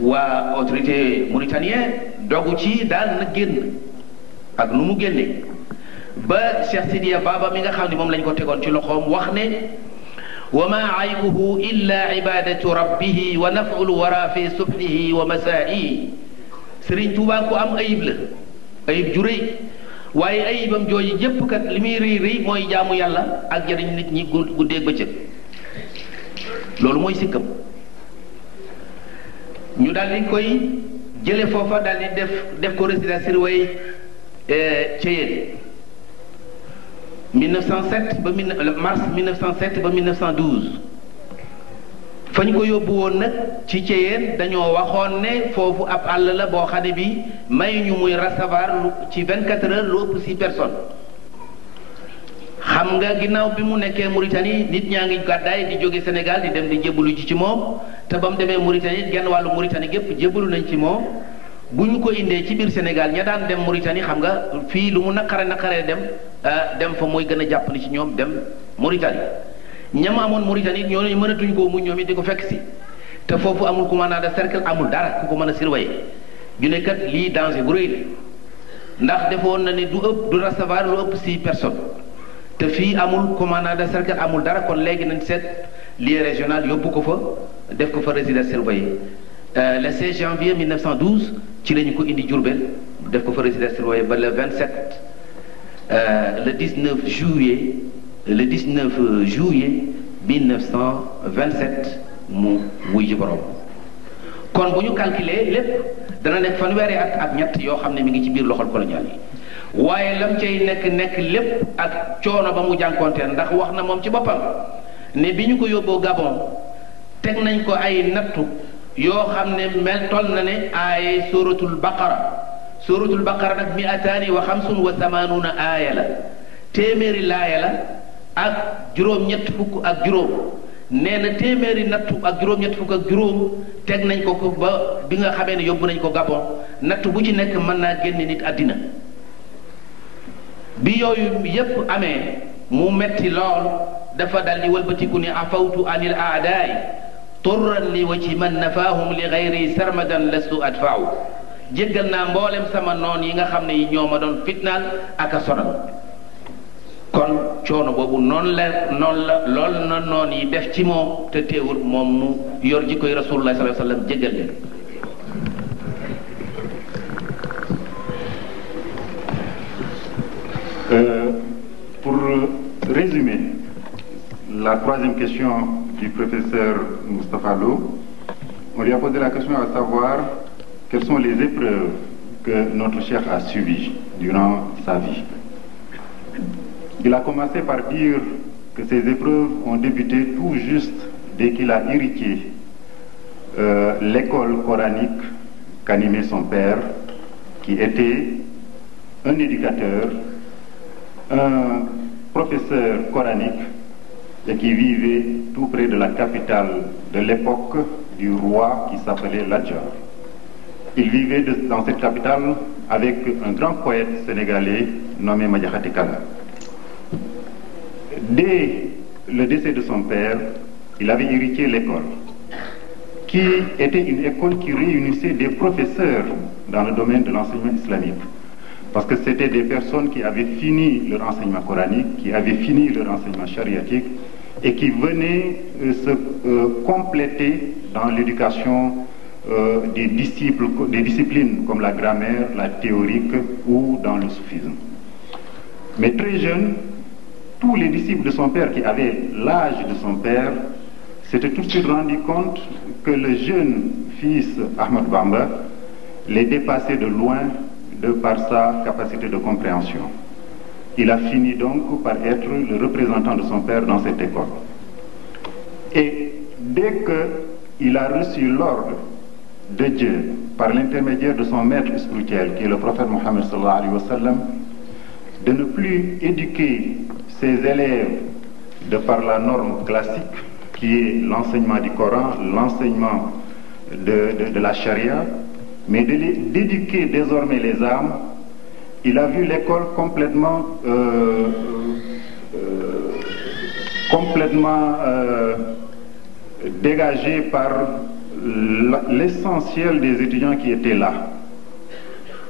waa autorité mauritanienne dogu ci daal na génn ak nu mu génne ba Cheikh Sidiya Baba mi nga xam ne moom lañ ko tegoon ci loxoom wax ne wa ma aybuhu illa ibadatu rabbihi wa naf'ul wara fi subhihi wa masaa'i Sëriñ Tuubaa ku am ayib la ayib ju rëy waaye ayibam jooju jëpp kat li muy rëy rëy mooy jaamu yàlla ak jëriñ nit ñi guddeeg bëccëg loolu mooy sikkam ñu daal di koy jële foofa daal di def ko résidence surveillée Thiéyène 1907 ba mars 1907 ba 1912 fa ñu ko yóbbu woon nag ci Thiéyène dañoo waxoon ne foofu ab àll la boo xam ne bi may ñu muy recevoir ci 24 heures lu ëpp 6 personnes xam nga ginnaaw bi mu nekkee Mauritanie nit ñaa ngi gàddaay di jóge Sénégal di dem di jébbalu ci moom te ba mu demee Mauritanie genn wàllu Mauritanie gépp jébbalu nañ ci moom bu ñu ko indee ci biir Sénégal ña daan dem Mauritanie xam nga fii lu mu naqaree dem fa mooy gën a jàppale ci ñoom dem Mauritanie ñama amoon Mauritanie ñooñu mënatuñ koo mu ñoom it di ko fekk si te foofu amul commandant de cercle amul dara ku ko mën a surveiller ñu ne kat lii danger bu rëy la ndax defoon na ne du recevoir lu ëpp 6 personnes te fii amul commandant de cercle amul dara kon léegi nañ seet lieu régional yóbbu ko fa def ko fa résidence surveillée le 16 janvier 1912 ci la ñu ko indi Diourbel def ko fa résidence surveillée ba le 27 le 19 juillet 1927 mu wuy ji borom kon bu ñu calculer lépp dana nekk fanweeri at ak ñett yoo xam ne mi ngi ci biir loxol colonial yi waaye lam cay nekk lépp ak coono ba mu jànkonteel ndax wax na moom ci boppam ne bi ñu ko yóbboo Gabon teg nañ ko ay nattu yoo xam ne mel toll na ne ay suratul baqara nag 285 aaya la téeméeri laaya la ak juróom-ñett fukk ak juróom nee na téeméeri nattu ak juróom-ñett fukk ak juróom teg nañ ko ba bi nga xamee ne yóbbu nañ ko Gabon nattu bu ci nekk mën naa génne nit àddina bi yooyu yépp amee mu metti lool dafa dal di wëlbatiku ni afawtu anil aadaay turran li wa ci man nafaahum li gayri sarmadan lastu adfaaw jéggal naa mboolem sama noon yi nga xam ne yi ñoo ma doon fitnaal ak a sonal kon coono boobu noonu la lool na noon yi def ci moom te teewul moom mu yor jikkoy rasulullah sallallahu alayhi wa sallam jéggal leen pour résumer la troisième question du professeur Moustapha Lo, on lui a posé la question à savoir quelles sont les épreuves que notre cheikh a subies durant sa vie. Il a commencé par dire que ces épreuves ont débuté tout juste dès qu'il a hérité l'école coranique qu'animait son père, qui était un éducateur, un professeur coranique et qui vivait tout près de la capitale de l'époque du roi qui s'appelait Ladjar. Il vivait dans cette capitale avec un grand poète sénégalais nommé Madiakhate Kala. Dès le décès de son père, il avait hérité l'école, qui était une école qui réunissait des professeurs dans le domaine de l'enseignement islamique. Parce que c'était des personnes qui avaient fini leur enseignement coranique, qui avaient fini leur enseignement chariatique et qui venaient se compléter dans l'éducation des disciplines comme la grammaire, la théorique ou dans le soufisme. Mais très jeune, tous les disciples de son père qui avaient l'âge de son père s'étaient tout de suite rendus compte que le jeune fils Ahmad Bamba les dépassait de loin de par sa capacité de compréhension. Il a fini donc par être le représentant de son père dans cette école. Et dès qu'il a reçu l'ordre de Dieu par l'intermédiaire de son maître spirituel, qui est le prophète Mohammed sallallahu alayhi wa sallam, de ne plus éduquer ses élèves de par la norme classique, qui est l'enseignement du Coran, l'enseignement de la charia, mais d'éduquer désormais les âmes. Il a vu l'école complètement dégagée par l'essentiel des étudiants qui étaient là.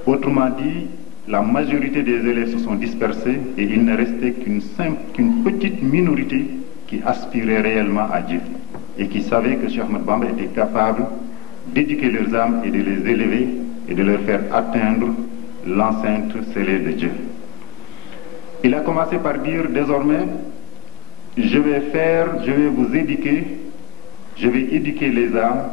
Autrement dit, la majorité des élèves se sont dispersés et il ne restait qu'une petite minorité qui aspirait réellement à Dieu et qui savait que Cheikh Ahmad Bamba était capable d'éduquer leurs âmes et de les élever et de leur faire atteindre l'enceinte scellée de Dieu. Il a commencé par dire désormais, je vais vous éduquer, je vais éduquer les âmes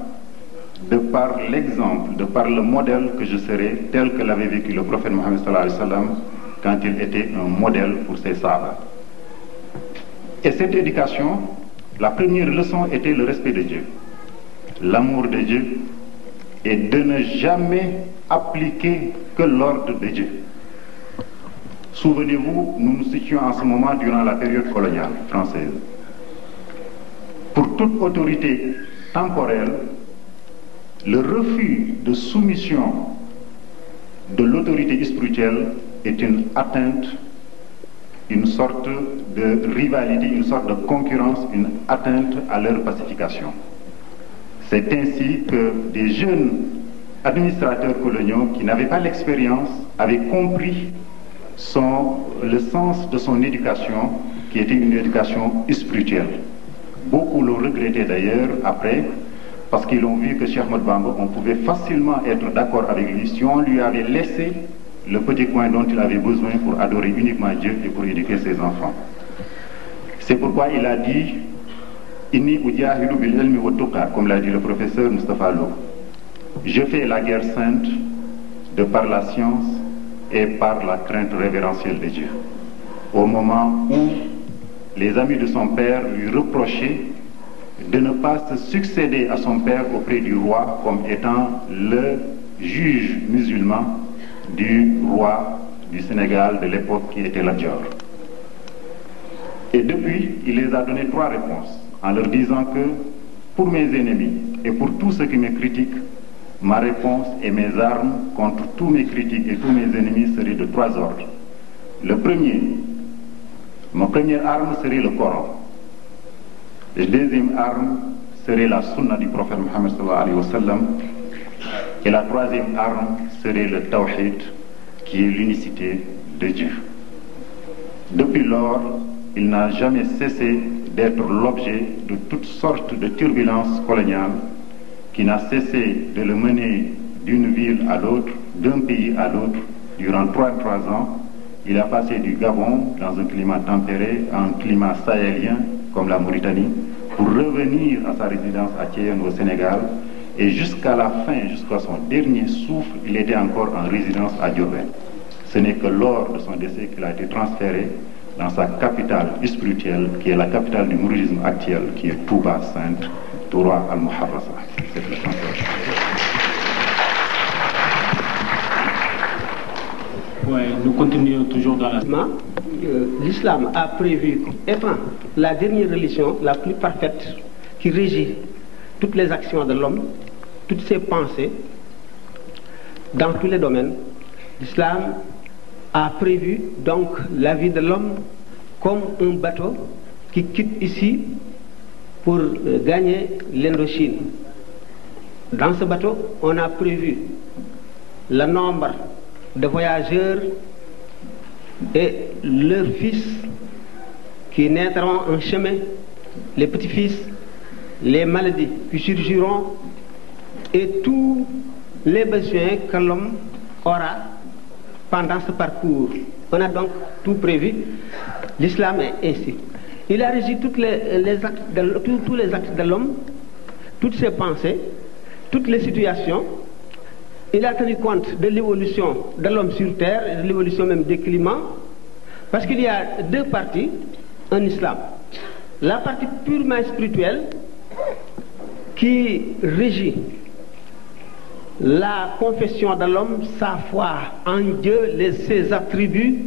de par l'exemple, de par le modèle que je serai, tel que l'avait vécu le prophète Mohammed sallallahu alayhi wa sallam quand il était un modèle pour ses sahaba. Et cette éducation, la première leçon était le respect de Dieu, l'amour de Dieu et de ne jamais appliquer que l'ordre de Dieu. Souvenez-vous, nous nous situons en ce moment durant la période coloniale française. Pour toute autorité temporelle, le refus de soumission de l'autorité spirituelle est une atteinte, une sorte de rivalité, une sorte de concurrence, une atteinte à leur pacification. C'est ainsi que des jeunes administrateurs coloniaux qui n'avaient pas l'expérience avaient compris le sens de son éducation, qui était une éducation spirituelle. Beaucoup l'ont regretté d'ailleurs après, parce qu'ils ont vu que Cheikh Ahmadou Bamba, on pouvait facilement être d'accord avec lui si on lui avait laissé le petit coin dont il avait besoin pour adorer uniquement Dieu et pour éduquer ses enfants. C'est pourquoi il a dit Inni ujahidu bil ilmi wa tuqa, comme l'a dit le professeur Moustapha Lo. Je fais la guerre sainte de par la science et par la crainte révérentielle de Dieu. Au moment où les amis de son père lui reprochaient de ne pas se succéder à son père auprès du roi comme étant le juge musulman du roi du Sénégal de l'époque qui était Lat Dior. Et depuis, il les a donné 3 réponses en leur disant que pour mes ennemis et pour tous ceux qui me critiquent, ma réponse et mes armes contre tous mes critiques et tous mes ennemis seraient de 3 ordres. Ma première arme serait le Coran. La deuxième arme serait la sunna du prophète Mohammed sallallahu alayhi wa sallam. Et la troisième arme serait le tawhid, qui est l'unicité de Dieu. Depuis lors, il n'a jamais cessé d'être l'objet de toutes sortes de turbulences coloniales, qui n'a cessé de le mener d'une ville à l'autre, d'un pays à l'autre, durant 33 ans. Il a passé du Gabon, dans un climat tempéré, à un climat sahélien, comme la Mauritanie, pour revenir à sa résidence à Thiéyène au Sénégal, et jusqu'à la fin, jusqu'à son dernier souffle, il était encore en résidence à Diourbel. Ce n'est que lors de son décès qu'il a été transféré dans sa capitale spirituelle, qui est la capitale du mouridisme actuel, qui est Touba Sainte, Toura al-Muharrasa. C'est le transfert. Oui, nous continuons toujours dans la... L'islam a prévu, étant la dernière religion la plus parfaite qui régit toutes les actions de l'homme, toutes ses pensées, dans tous les domaines, l'islam a prévu donc la vie de l'homme comme un bateau qui quitte ici pour gagner l'Indochine. Dans ce bateau, on a prévu le nombre de voyageurs et leurs fils qui naîtront en chemin, les petits-fils, les maladies qui surgiront et tous les besoins que l'homme aura pendant ce parcours. On a donc tout prévu. L'islam est ainsi. Il a régi tous les actes de l'homme, toutes ses pensées, toutes les situations. Il a tenu compte de l'évolution de l'homme sur terre et de l'évolution même des climats, parce qu'il y a 2 parties en islam. La partie purement spirituelle qui régit la confession de l'homme, sa foi en Dieu, ses attributs,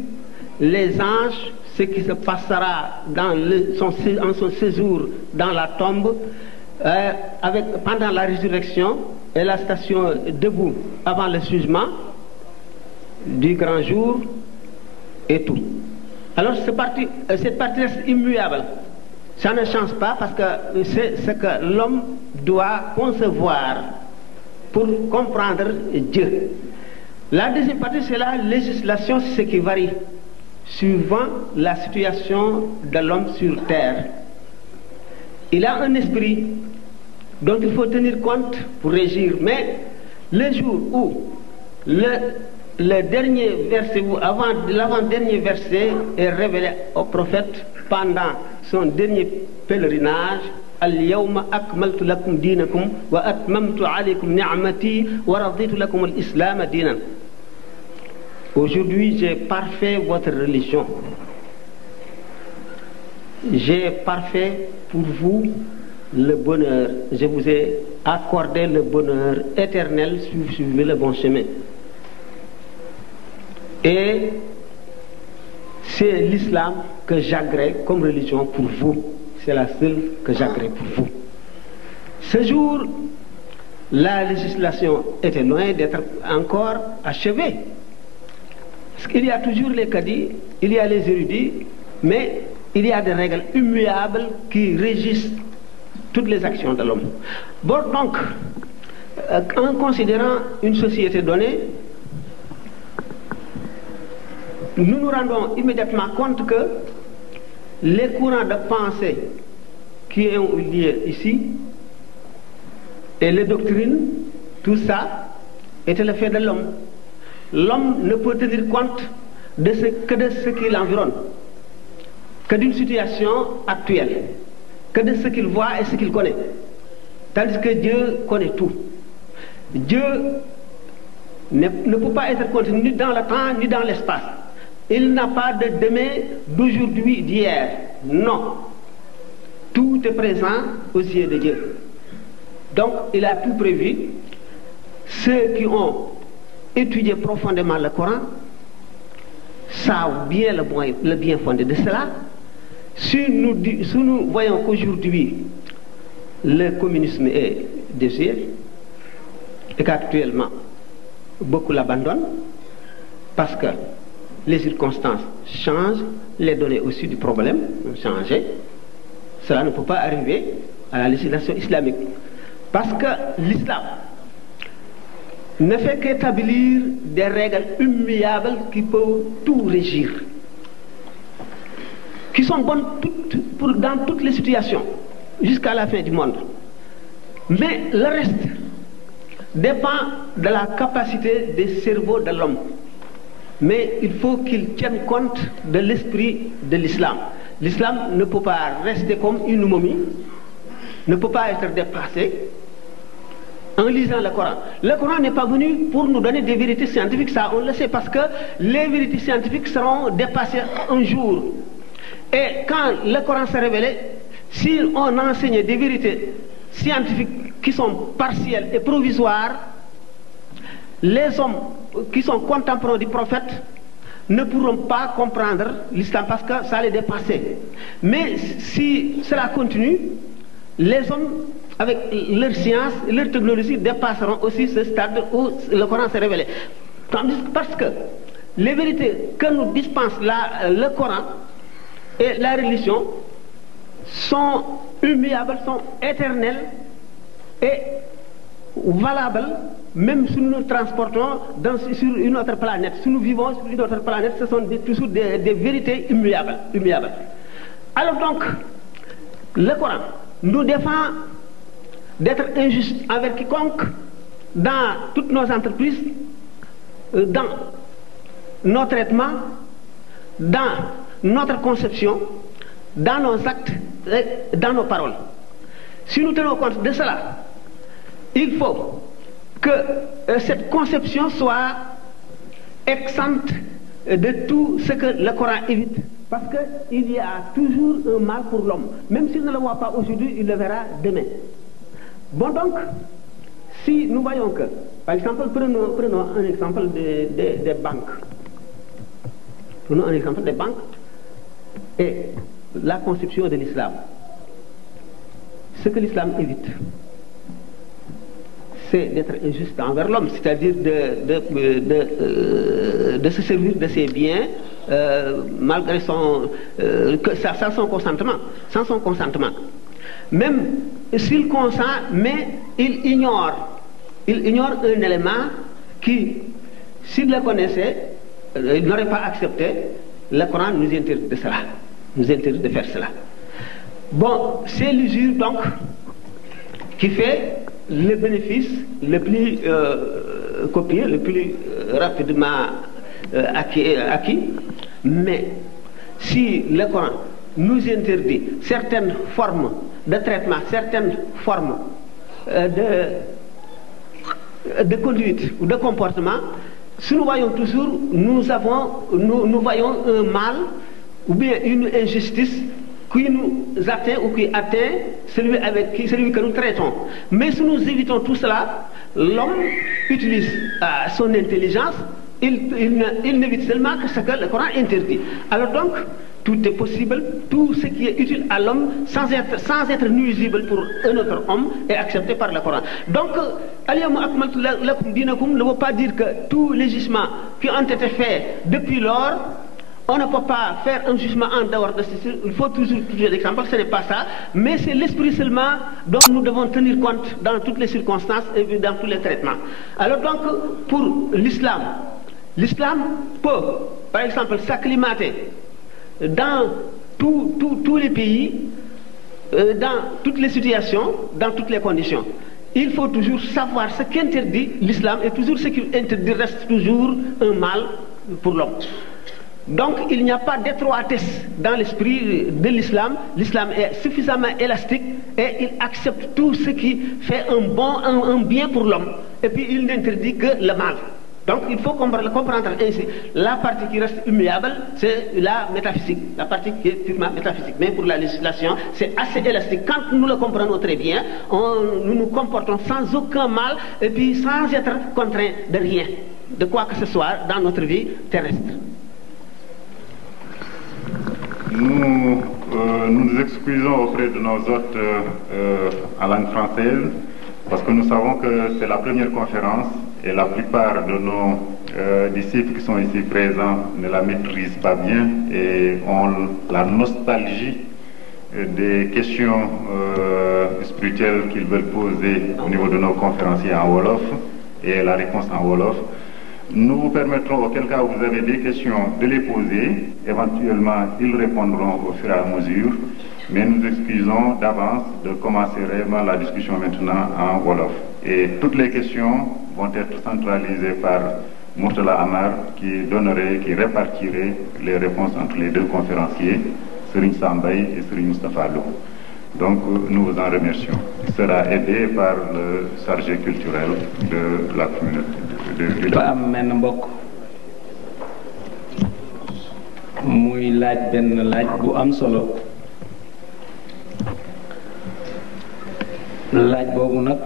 les anges, ce qui se passera en son séjour dans la tombe, pendant la résurrection et la station debout avant le jugement du grand jour et tout. Alors cette partie reste immuable. Ça ne change pas parce que c'est ce que l'homme doit concevoir pour comprendre Dieu. La deuxième partie, c'est la législation, c'est ce qui varie suivant la situation de l'homme sur terre. Il a un esprit dont il faut tenir compte pour régir. Mais le jour où le dernier verset ou l'avant-dernier verset est révélé au prophète pendant son dernier pèlerinage, Al-yawma akmaltu lakum dinakum wa atmamtu alaykum ni'mati wa raditu lakum al-islam dinan. Aujourd'hui, j'ai parfait votre religion. J'ai parfait pour vous le bonheur. Je vous ai accordé le bonheur éternel si vous suivez le bon chemin. Et c'est l'islam que j'agrée comme religion pour vous. C'est la seule que j'agrée pour vous. Ce jour, la législation était loin d'être encore achevée. Parce qu'il y a toujours les cadis, il y a les érudits, mais il y a des règles immuables qui régissent toutes les actions de l'homme. Bon, donc, en considérant une société donnée, nous nous rendons immédiatement compte que les courants de pensée qui ont eu lieu ici et les doctrines, tout ça était le fait de l'homme. L'homme ne peut tenir compte que de ce qui l'environne, que d'une situation actuelle, que de ce qu'il voit et ce qu'il connaît. Tandis que Dieu connaît tout. Dieu ne peut pas être contenu ni dans le temps ni dans l'espace. Il n'a pas de demain, d'aujourd'hui, d'hier. Non. Tout est présent aux yeux de Dieu. Donc, il a tout prévu. Ceux qui ont étudié profondément le Coran savent bien le bien fondé de cela. Si nous voyons qu'aujourd'hui, le communisme est désuet et qu'actuellement, beaucoup l'abandonnent parce que les circonstances changent, les données aussi du problème ont changé. Cela ne peut pas arriver à la législation islamique. Parce que l'islam ne fait qu'établir des règles immuables qui peuvent tout régir, qui sont bonnes dans toutes les situations, jusqu'à la fin du monde. Mais le reste dépend de la capacité des cerveaux de l'homme. Mais il faut qu'il tienne compte de l'esprit de l'islam. L'islam ne peut pas rester comme une momie, ne peut pas être dépassé en lisant le Coran. Le Coran n'est pas venu pour nous donner des vérités scientifiques, ça on le sait, parce que les vérités scientifiques seront dépassées un jour. Et quand le Coran s'est révélé, si on enseigne des vérités scientifiques qui sont partielles et provisoires, les hommes qui sont contemporains du prophète ne pourront pas comprendre l'islam parce que ça les dépasse. Mais si cela continue, les hommes, avec leur science, leur technologie, dépasseront aussi ce stade où le Coran s'est révélé. Parce que les vérités que nous dispense le Coran et la religion sont immuables, sont éternelles et valables, même si nous nous transportons sur une autre planète. Si nous vivons sur une autre planète, ce sont toujours des vérités immuables. Alors donc, le Coran nous défend d'être injuste envers quiconque dans toutes nos entreprises, dans nos traitements, dans notre conception, dans nos actes et dans nos paroles. Si nous tenons compte de cela, il faut que cette conception soit exempte de tout ce que le Coran évite. Parce qu'il y a toujours un mal pour l'homme. Même s'il ne le voit pas aujourd'hui, il le verra demain. Bon donc, si nous voyons que, par exemple, prenons un exemple des banques. Prenons un exemple des banques et la conception de l'islam. Ce que l'islam évite, c'est d'être injuste envers l'homme, c'est-à-dire de se servir de ses biens malgré sans son consentement. Même s'il consent, mais il ignore un élément qui, s'il le connaissait, il n'aurait pas accepté. Le Coran nous interdit de cela, nous interdit de faire cela. Bon, c'est l'usure donc qui fait le bénéfice le plus copié, le plus rapidement acquis. Mais si le Coran nous interdit certaines formes de traitement, certaines formes de conduite ou de comportement, si nous voyons toujours, nous voyons un mal ou bien une injustice qui nous atteint ou qui atteint celui que nous traitons. Mais si nous évitons tout cela, l'homme utilise son intelligence, il n'évite seulement que ce que le Coran interdit. Alors donc, tout est possible, tout ce qui est utile à l'homme sans être nuisible pour un autre homme est accepté par le Coran. Donc, Al-Yawma akmaltu lakum dinakum ne veut pas dire que tous les jugements qui ont été faits depuis lors, on ne peut pas faire un jugement en dehors de ceci. Il faut toujours l'exemple, ce n'est pas ça, mais c'est l'esprit seulement dont nous devons tenir compte dans toutes les circonstances et dans tous les traitements. Alors donc, pour l'islam, L'islam peut, par exemple, s'acclimater dans tous les pays, dans toutes les situations, dans toutes les conditions. Il faut toujours savoir ce qu'interdit l'islam et toujours ce qui interdit reste toujours un mal pour l'homme. Donc il n'y a pas d'étroitesse dans l'esprit de l'islam. L'islam est suffisamment élastique et il accepte tout ce qui fait un bien pour l'homme. Et puis il n'interdit que le mal. Donc il faut comprendre ainsi. La partie qui reste immuable, c'est la métaphysique, la partie qui est purement métaphysique. Mais pour la législation, c'est assez élastique. Quand nous le comprenons très bien, nous nous comportons sans aucun mal et puis sans être contraints de rien, de quoi que ce soit dans notre vie terrestre. Nous nous excusons auprès de nos hôtes en langue française parce que nous savons que c'est la première conférence et la plupart de nos disciples qui sont ici présents ne la maîtrisent pas bien et ont la nostalgie des questions spirituelles qu'ils veulent poser au niveau de nos conférenciers en Wolof et la réponse en Wolof. Nous vous permettrons, auquel cas vous avez des questions, de les poser. Éventuellement, ils répondront au fur et à mesure. Mais nous excusons d'avance de commencer réellement la discussion maintenant en Wolof. Et toutes les questions vont être centralisées par Murtala Amar qui répartirait les réponses entre les deux conférenciers, Serigne Sambay et Serigne Moustapha Lo. Donc nous vous en remercions. Il sera aidé par le chargé culturel de la communauté. dafa am menn mbokk muy laaj benn laaj bu am solo laaj boobu nag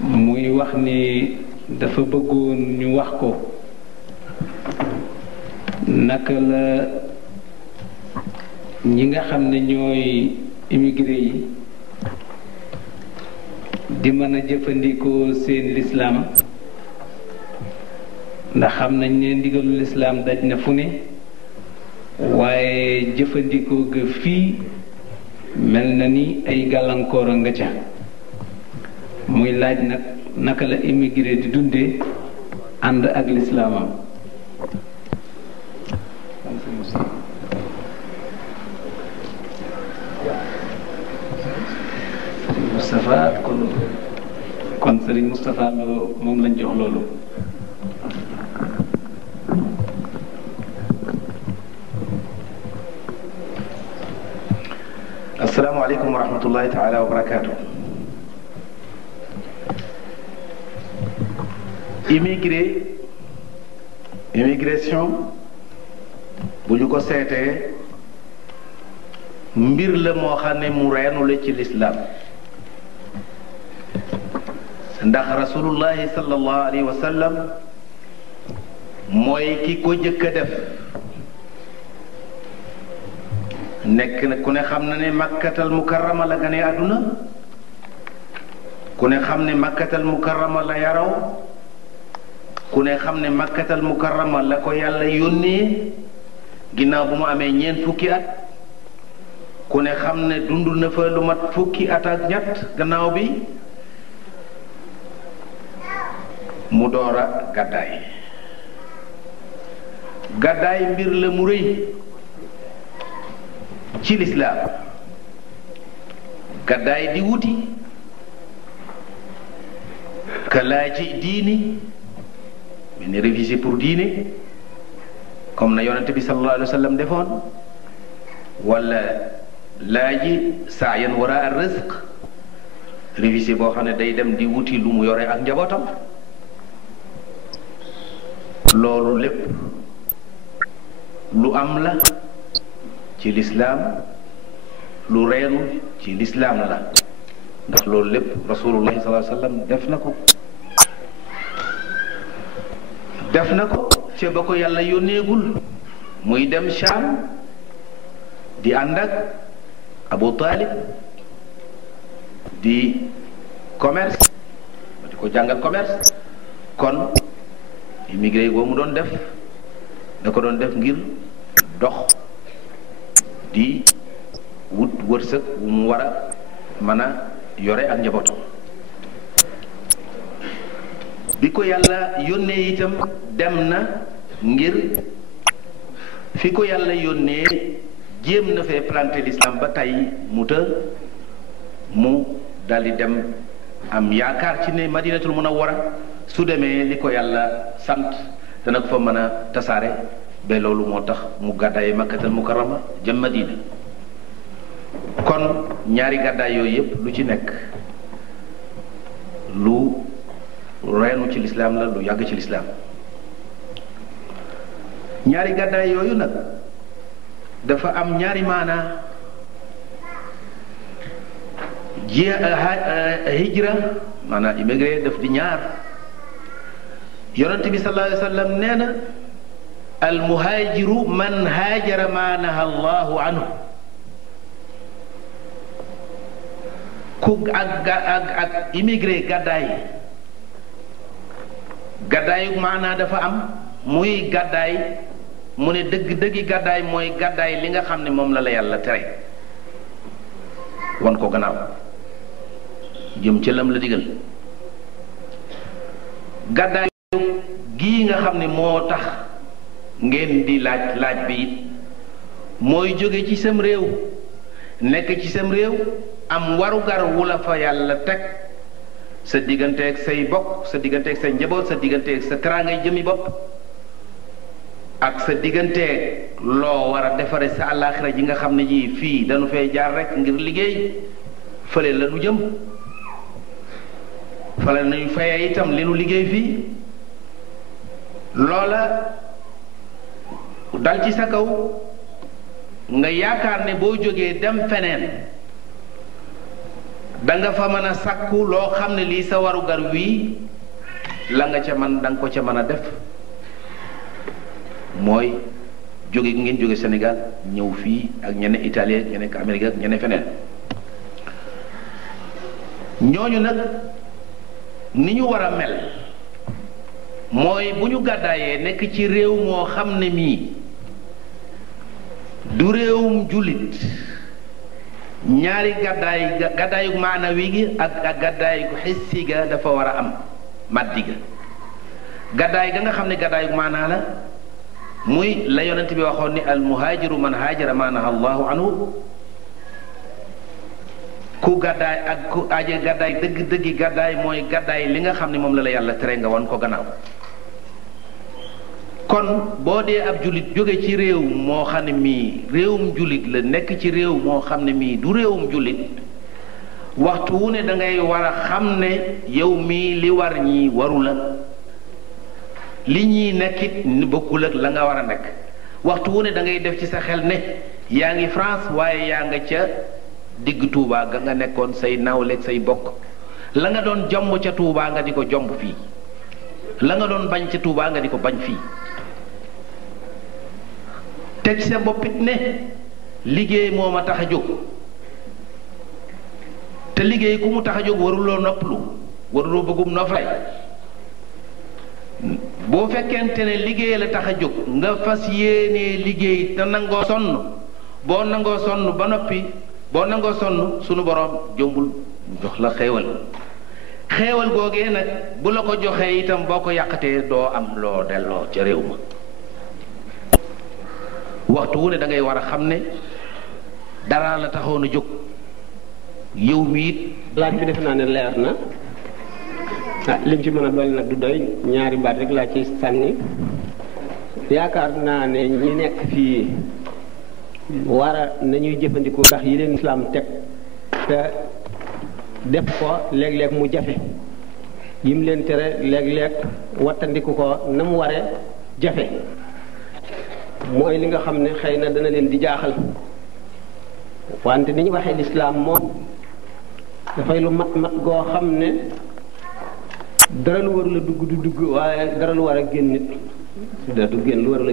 muy wax ni dafa bëggoon ñu wax ko naka la ñi nga xam ne ñooy immigré yi di mën a jëfandikoo seen lislaam ndax xam nañ ne ndigalu lislaam daj na fu ne waaye jëfandikoo ga fii mel na ni ay gàllankoor a nga ca muy laaj nag naka la immigré di dundee ànd ak lislaamam. Moustapha kon Serigne Moustapha Lo moom lañ jox loolu. asalaamaaleykum wa rahmatullahi taala wa barakaatu. immigration bu ñu ko seetee mbir la moo xam ne mu reenu la ci lislaam ndax rasulullahi sallallahu alayhi wa sallam mooy ki ko jëkk a def nekk na ku ne xam na ne makkatal mukarrama la gane àdduna ku ne xam ne makkatal mukarrama la yaraw ku ne xam ne makkatal mukarrama la ko yàlla yónnee ginnaaw bu mu amee ñeent fukki at ku ne xam ne dund na fa lu mat fukki at ak ñett gannaaw bi mu door a gàddaay mbir la mu rëy ci lislaam gàddaay di wuti ka laaji diini mais ne révisé pour diine comme na yonente bi sallallahu alayhi wa sallam defoon wala laaji saayan wara ar rizq révisé boo xam ne day dem di wuti lu mu yore ak njabootam loolu lépp lu am la ci lislaam lu reenu ci lislaam la ndax loolu lépp rasulullahi sallallahu alayhi wa sallam def na ko ca ba ko yàlla yónneegul muy dem Shaam di ànd ak Abu Talib di commerce di ko jàngal commerce kon immigré boo mu doon def da ko doon def ngir dox di wut wërsëg bu mu war a mën a yore ak njabootam bi ko yàlla yónnee itam dem na ngir fi ko yàlla yónnee jéem na fee planter l'islam ba tey mu daldi dem am yaakaar ci ne madinatul munawwara su demee li ko yàlla sant dana ko fa mën a tasaare ba loolu moo tax mu gàddaay makkatal mukarrama jëm madina. kon ñaari gàddaay yooyu yépp lu ci nekk lu reenu ci lislaam la lu yàgg ci lislaam. ñaari gàddaay yooyu nag dafa am ñaari maanaa. hijra maanaam immigré daf di ñaar. yonent bi sallallahu alayhi wa sallam nee na al muhaajiru man haajara ma naha allahu anhu. ku ak immigré gàddaay gàddaayu maanaa dafa am muy gàddaay mu ne dëggi gàddaay mooy gàddaay li nga xam ne moom la yàlla tere wan ko gannaaw jëm ca lam la digal. gàddaay gii nga xam ne moo tax ngeen di laaj bi it mooy jóge ci sam réew nekk ci sam réew am warugar wu la fa yàlla teg sa digganteeg say bokk sa digganteeg sa njaboot sa digganteeg sa teraangay jëmi bopp ak sa digganteeg loo war a defare sa àllaaxira ji nga xam ne ji fii dañu fay jaar rek ngir liggéey fële la nu jëm fële nañu fayee itam li nu liggéey fii loola dal ci sa kaw nga yaakaar ne boo jógee dem feneen da nga fa mën a sakku loo xam ne lii sa warugar wii la nga ca man da nga ko ca mën a def mooy jóge ngeen jóge Sénégal ñëw fii ak ñeneen Italie ak ñeneen Amérique ak ñeneen feneen. ñooñu nag ni ñu war a mel mooy bu ñu gàddaayee nekk ci réew moo xam ne mii du réewum jullit ñaari gàddaayu maanawi gi ak gàddaayu xissi ga dafa war a am maddi ga. gàddaay ga nga xam ne gàddaayu maanaa la muy la yonent bi waxoon ni al muhaajiru man haajara ma naha allahu anhu. ku gàddaay ak ku aje gàddaay dëggi gàddaay mooy gàddaay li nga xam ne moom la yàlla tere nga wan ko gannaaw. kon boo dee ab jullit jóge ci réew moo xam ne mii réewum jullit la nekk ci réew moo xam ne mii du réewum jullit waxtu wu ne da ngay war a xam ne yow mii li war ñi waru la li ñuy nekkit bokkul ak la nga war a nekk waxtu wu ne da ngay def ci sa xel ne yaa ngi France waaye yaa nga ca digg Touba ga nga nekkoon say nawleeg say bokk la nga doon jomb ca Touba nga di ko jomb fii la nga doon bañ ca Touba nga di ko bañ fii. teg sa boppit ne liggéey moo ma tax a jóg te liggéey ku mu tax a jóg waruloo noppalu waruloo bëggum noflaay. boo fekkente ne liggéey la tax a jóg nga fas yéenee liggéey te nangoo sonn boo nangoo sonn ba noppi boo nangoo sonn sunu boroom jombul jox la xéewal xéewal googee nag bu la ko joxee itam boo ko yàqatee doo am loo delloo ca réew ma. waxtu wu ne da ngay war a xam ne dara la taxoon a jóg yow mi it. laaj bi defe naa ne leer na lim ci mën a dolli nag du doy ñaari baat rek laa ci sànni yaakaar naa ne ñi nekk fii war a nañuy jëfandikoo ndax yi leen islaam teg te def ko léeg-léeg mu jafe yim leen tere léeg-léeg wattandiku ko na mu waree jafe. mooy li nga xam ne xëy na dana leen di jaaxal wante ni ñu waxee lislaam moom dafay lu mat goo xam ne dara lu warul a dugg du dugg waaye dara lu war a génn nit du génn lu warul a